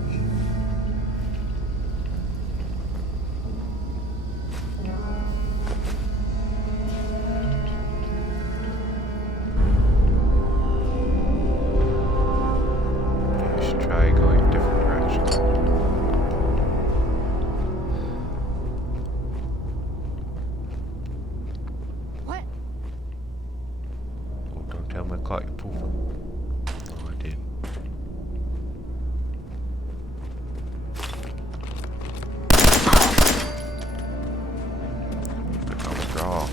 We should try going a different direction. What? Oh, don't tell me I caught you pooping. Oh, I did. Click on the draw.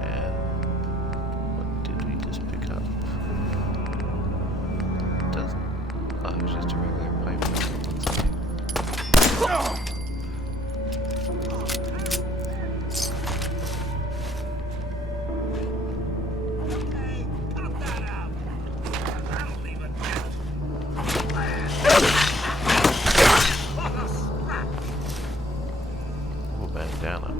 And what did we just pick up? Doesn't. Oh, it was just a regular pipe. Okay, cut that out. That'll leave it dead. What a scrap! Oh, bandana.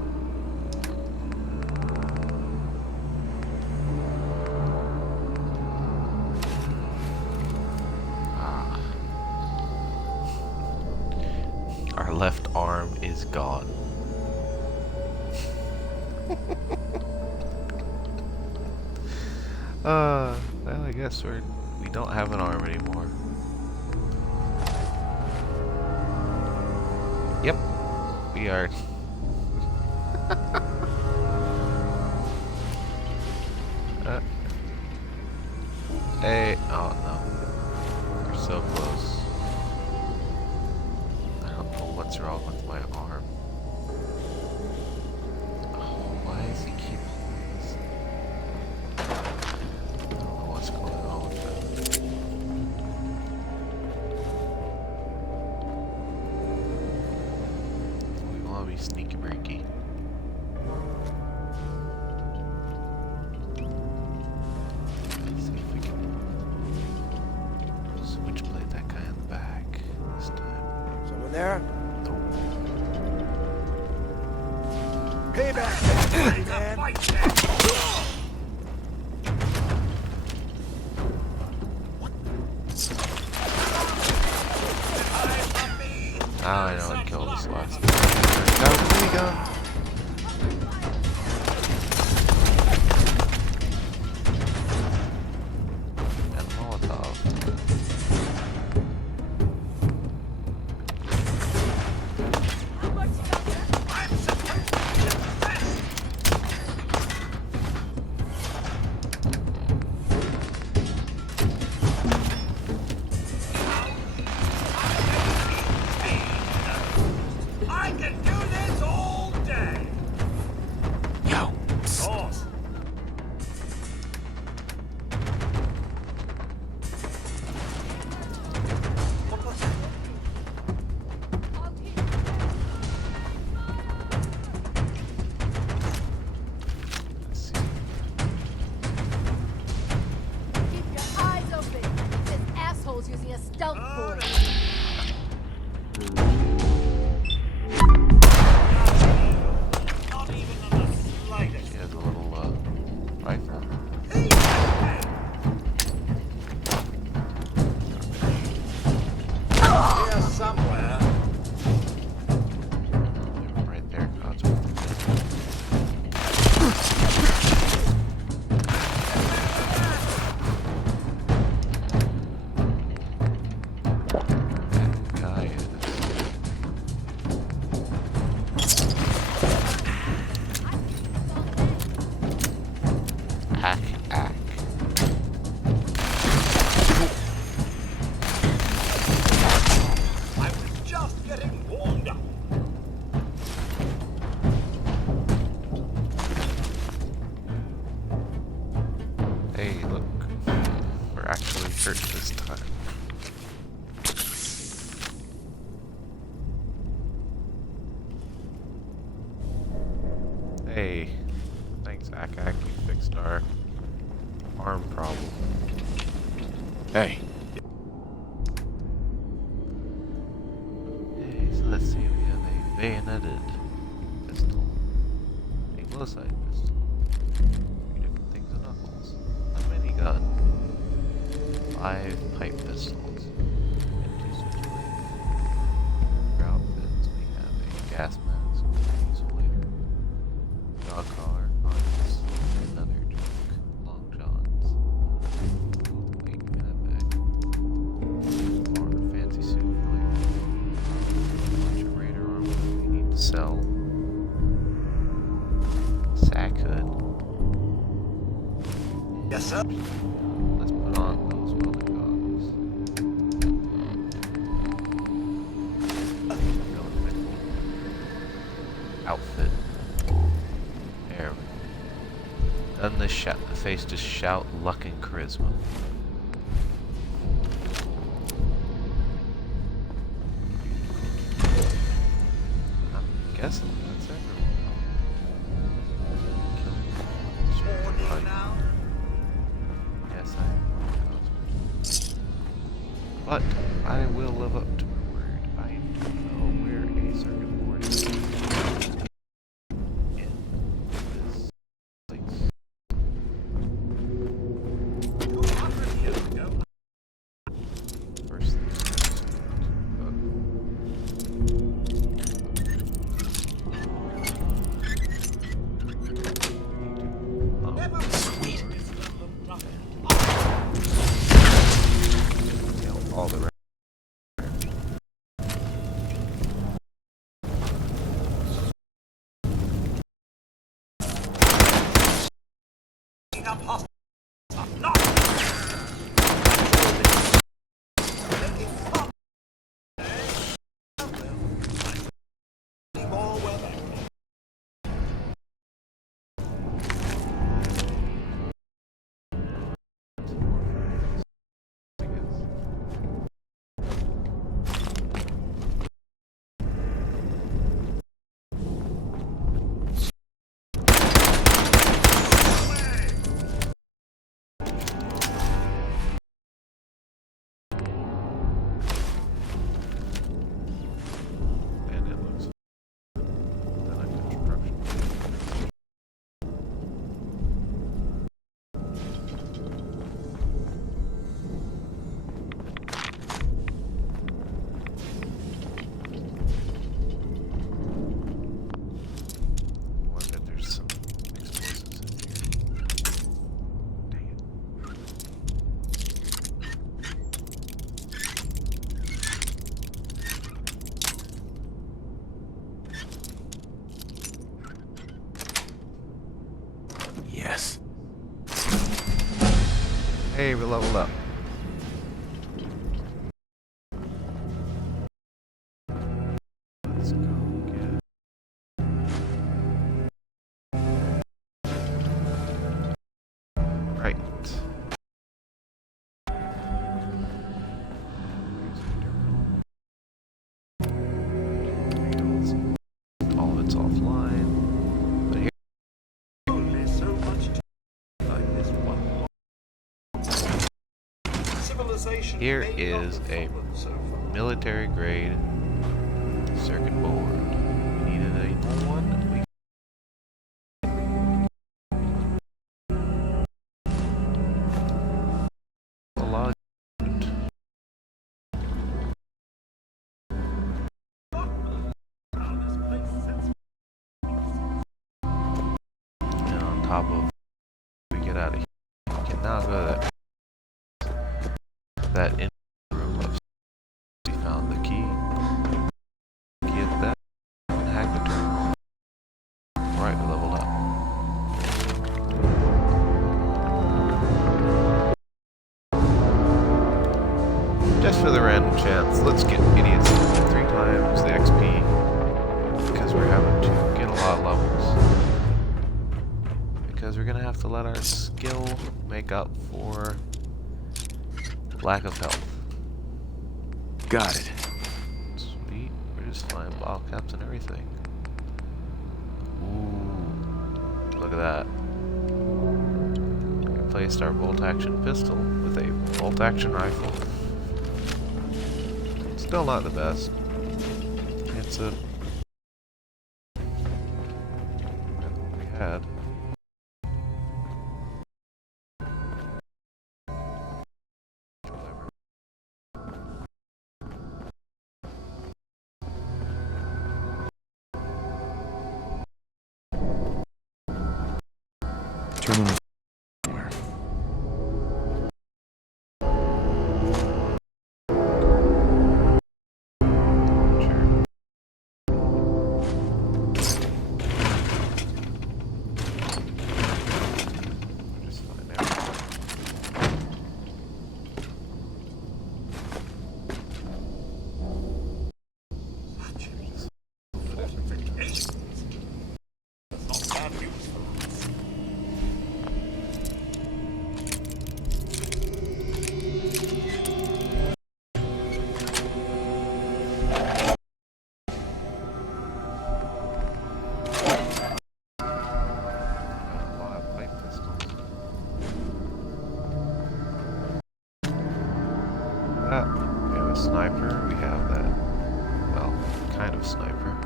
Ah. Our left arm is gone. Well, I guess we don't have an arm anymore. Yep, we are. Hey, oh no, we're so close. I don't know what's wrong with my arm. Oh, why does he keep holding this? I don't know what's going on with it. We want to be sneaky breaky. Let's see if we can switchblade that guy in the back this time. Someone there? No. Payback, man. I know I killed this last time. Got a mini gun. And Molotov. hurt this time. Hey, thanks, Akak. You fixed our arm problem. Hey. Hey, so let's see. We have a bayoneted pistol, a glow-sight pistol, 3 different things of knuckles, a minigun, 5 pipe pistols, and 2 switchblades. For outfits, we have a gas mask, a diesel later, dog collar, harness, another trunk, long johns, wait, we got that back, or fancy suit for later, a bunch of raider armor that we need to sell, sack hood. Yes, sir. Let's put on those welding goggles. Outfit. There we go. Done this face to shout luck and charisma. I'm guessing that's everyone. Kill me. Yes, I am. But I will live up to my word. I do know where a circuit board is in this place. First things first. Sweet. All the Yes. Hey, we leveled up. Let's go get right. All of it's offline. But here Only so much time like this one. Civilization Here may is not have a fallen so far. military grade circuit board. We needed a new one. A lot of and on top of we get out of here. We can now go to that in room of we found the key. Get that and hack the terminal. Alright, we leveled up. Just for the random chance, let's get idiots 3 times the XP because we're having to get a lot of levels. Because we're gonna have to let our skill make up for Lack of health. Got it. Sweet. We're just flying bottle caps and everything. Ooh. Look at that. We replaced our bolt-action pistol with a bolt-action rifle. Still not the best. It's a... we had. Terminal. We have a sniper, we have that, well, kind of sniper.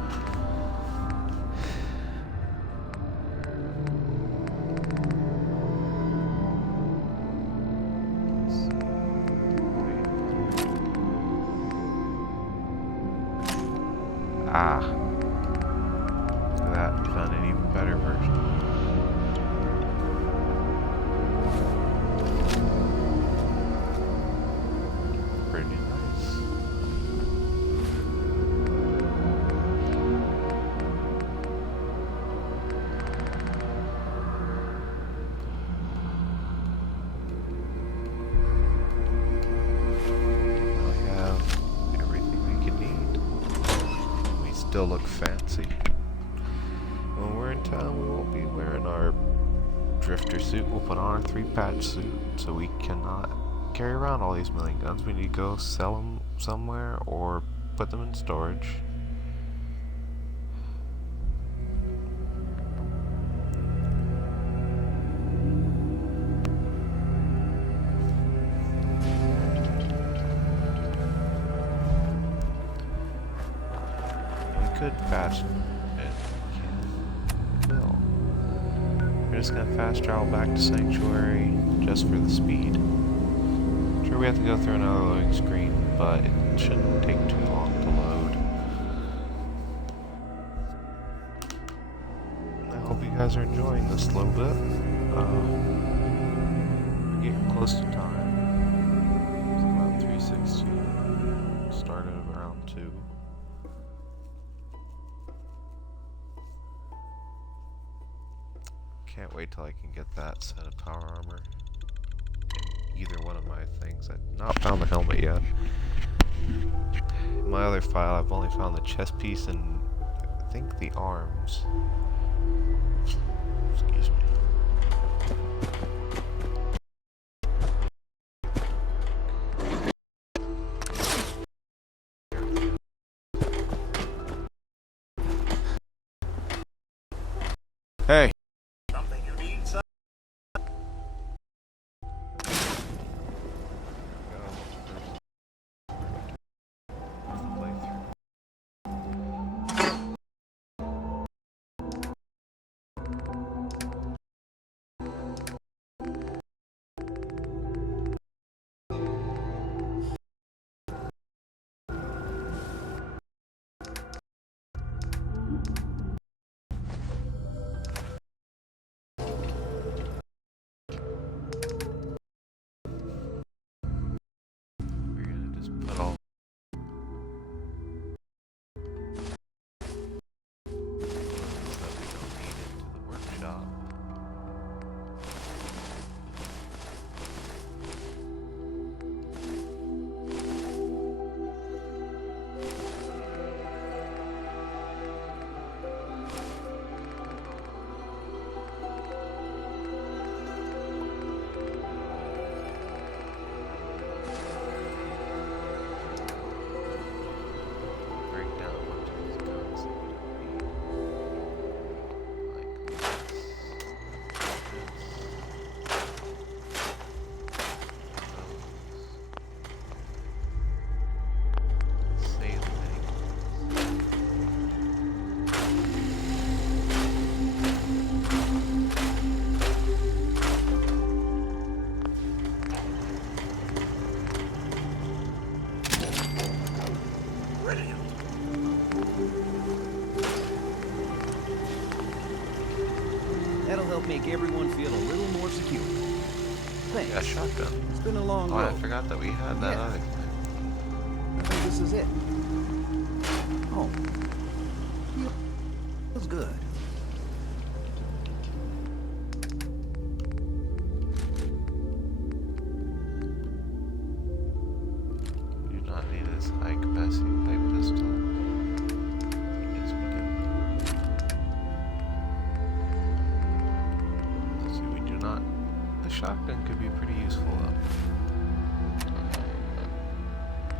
Ah. Look at that, we found an even better version. Pretty nice. Now we have everything we can need. We still look fancy. When we're in town, we won't be wearing our drifter suit. We'll put on our 3-patch suit so we cannot carry around all these million guns. We need to go sell them somewhere or put them in storage. We could patch it. We will. We're just gonna fast travel back to Sanctuary just for the speed. Sure, we have to go through another loading screen, but it shouldn't take too long to load. I hope you guys are enjoying this a little bit. We're getting close to time. It's about 3:16. Started around 2. Can't wait till I can get that set of power armor. Either one of my things. I've not found the helmet yet. In my other file, I've only found the chest piece and I think the arms. Excuse me. Hey. Something you need, sir? That'll help make everyone feel a little more secure. Thanks. Yeah, shotgun. It's been a long Oh, I road. forgot that we had that Yeah. other thing. I think this is it. Oh. Feels good. We do not need this high capacity pipe pistol. Yes, we do. Let's see, we do not. The shotgun could be pretty useful though.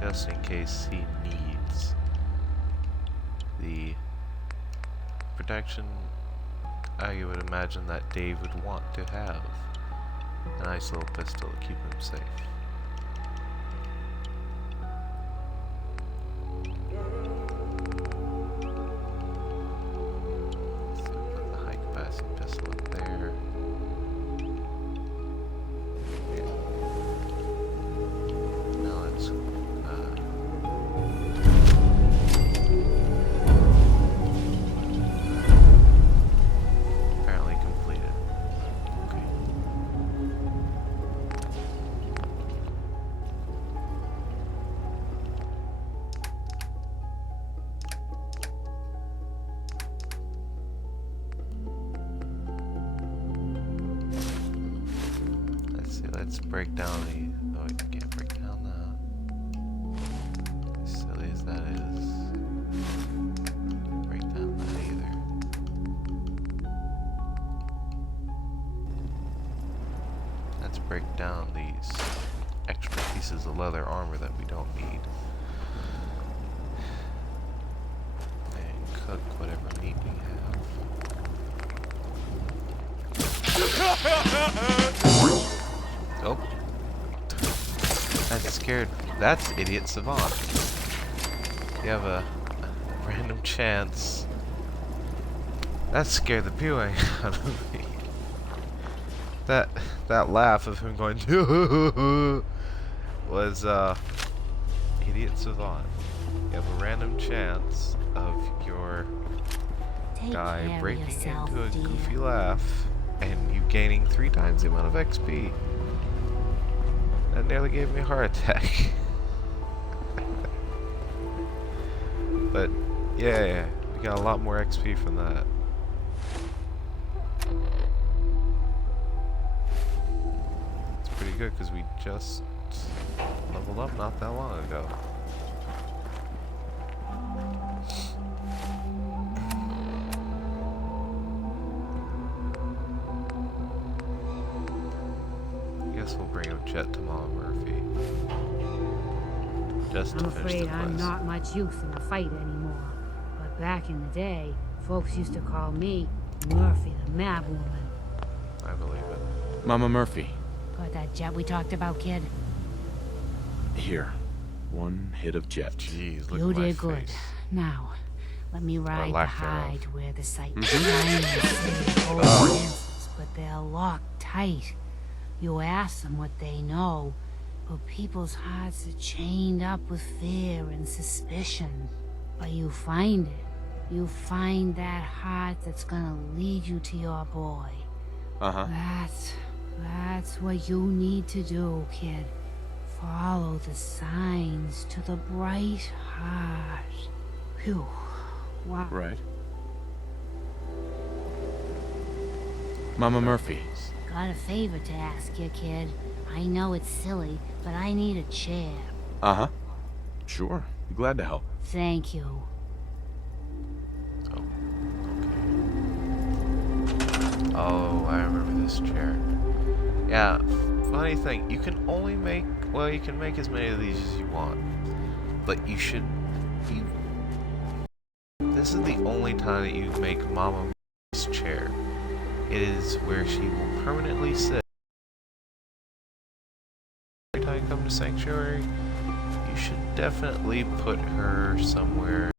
Just in case he needs the protection I would imagine that Dave would want to have. A nice little pistol to keep him safe. So put the high capacity pistol up there. Now let's apparently completed. Okay. Let's see, let's break down the... Oh, I can't break down that. As silly as that is. Break down that either. Let's break down these extra pieces of leather armor that we don't need. And cook whatever meat we have. Oh. That scared... That's Idiot Savant. You have a random chance. That scared the pewing out of me. That laugh of him going was Idiot Savant. You have a random chance of your guy breaking into a goofy laugh and you gaining 3 times the amount of XP. That nearly gave me a heart attack. But yeah, we got a lot more XP from that. It's pretty good because we just leveled up not that long ago. I guess we'll bring up Jet to Mama Murphy. Just to I'm finish the afraid I'm quest. not much use in a fight anymore. But back in the day, folks used to call me Murphy the Mad Woman. I believe it. Mama Murphy. Got that jet we talked about, kid? Here. One hit of Jet. Jeez, look You at my did good. face. Now, let me ride the lack thereof. high to where the sight Oh. but they're locked tight. You ask them what they know, but people's hearts are chained up with fear and suspicion. But you find it. You find that heart that's gonna lead you to your boy. Uh-huh. That's what you need to do, kid. Follow the signs to the bright heart. Phew. Wow. Right. Mama Murphy. Got a favor to ask you, kid. I know it's silly, but I need a chair. Uh-huh. Sure. Be glad to help. Thank you. Oh, I remember this chair. Yeah, funny thing, you can only make, well, you can make as many of these as you want, but you should be, this is the only time that you make Mama Murphy's chair. It is where she will permanently sit. Every time you come to Sanctuary, you should definitely put her somewhere,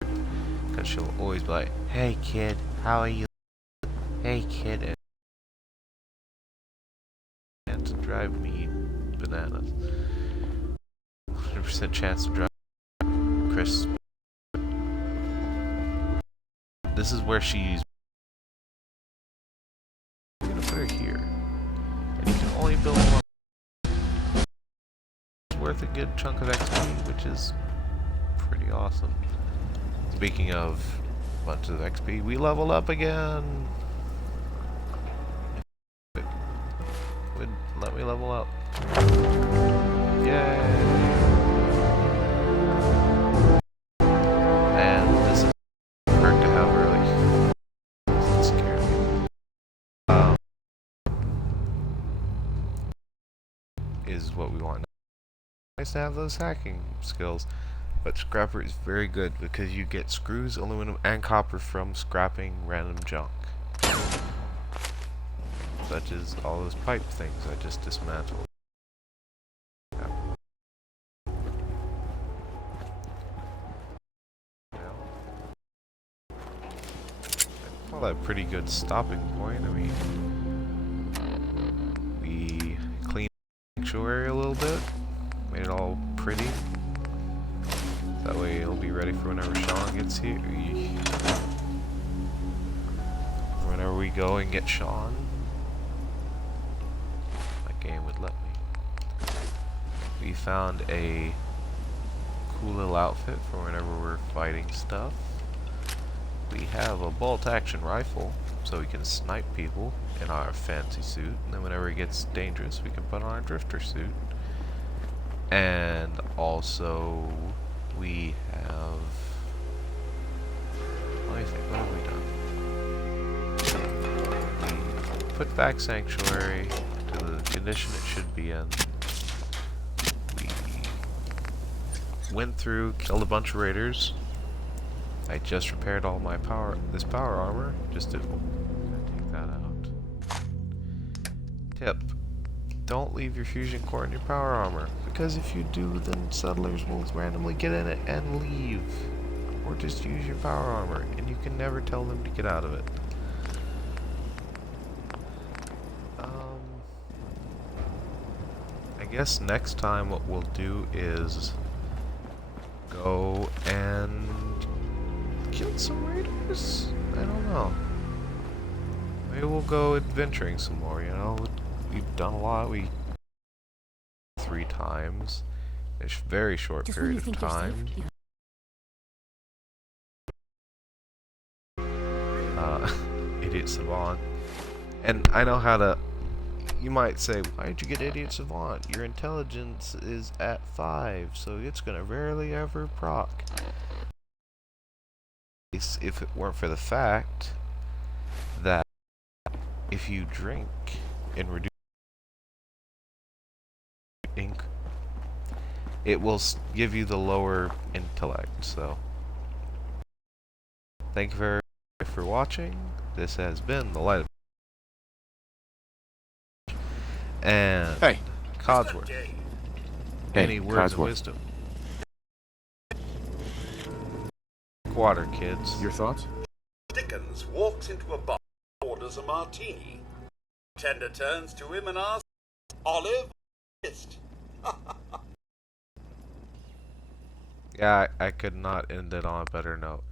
because she'll always be like, "Hey kid, how are you? Hey kid," and to drive me bananas. 100% chance to drive Chris. This is where she's worth a good chunk of XP, which is pretty awesome. Speaking of bunches of XP, we leveled up again. Would let me level up. Yay! And this is a perk to have early. Doesn't scare me. Is what we want. Nice to have those hacking skills, but Scrapper is very good because you get screws, aluminum, and copper from scrapping random junk. Such as all those pipe things I just dismantled. Yeah. I call that a pretty good stopping point. I mean, we cleaned the sanctuary a little bit, made it all pretty. That way it'll be ready for whenever Sean gets here. Whenever we go and get Sean. Game would let me. We found a cool little outfit for whenever we're fighting stuff. We have a bolt action rifle so we can snipe people in our fancy suit, and then whenever it gets dangerous we can put on our drifter suit. And also we have, let me think, what have we done? We put back Sanctuary to the condition it should be in. We went through, killed a bunch of raiders. I just repaired all my power armor. Just did. Take that out. Tip: don't leave your fusion core in your power armor, because if you do, then settlers will randomly get in it and leave, or just use your power armor, and you can never tell them to get out of it. I guess next time what we'll do is go and kill some raiders? I don't know. Maybe we'll go adventuring some more, you know? We've done a lot. We 3 times in a very short period of time. Idiot Savant. And I know how to. You might say, why did you get Idiot Savant? Your intelligence is at 5, so it's gonna rarely ever proc. If it weren't for the fact that if you drink and reduce ink, it will give you the lower intellect. So, thank you very much for watching. This has been the Light of and hey, Codsworth. Any words of wisdom? Water, kids. Your thoughts? Dickens walks into a bar, orders a martini. Tender turns to him and asks, "Olive, missed." Yeah, I could not end it on a better note.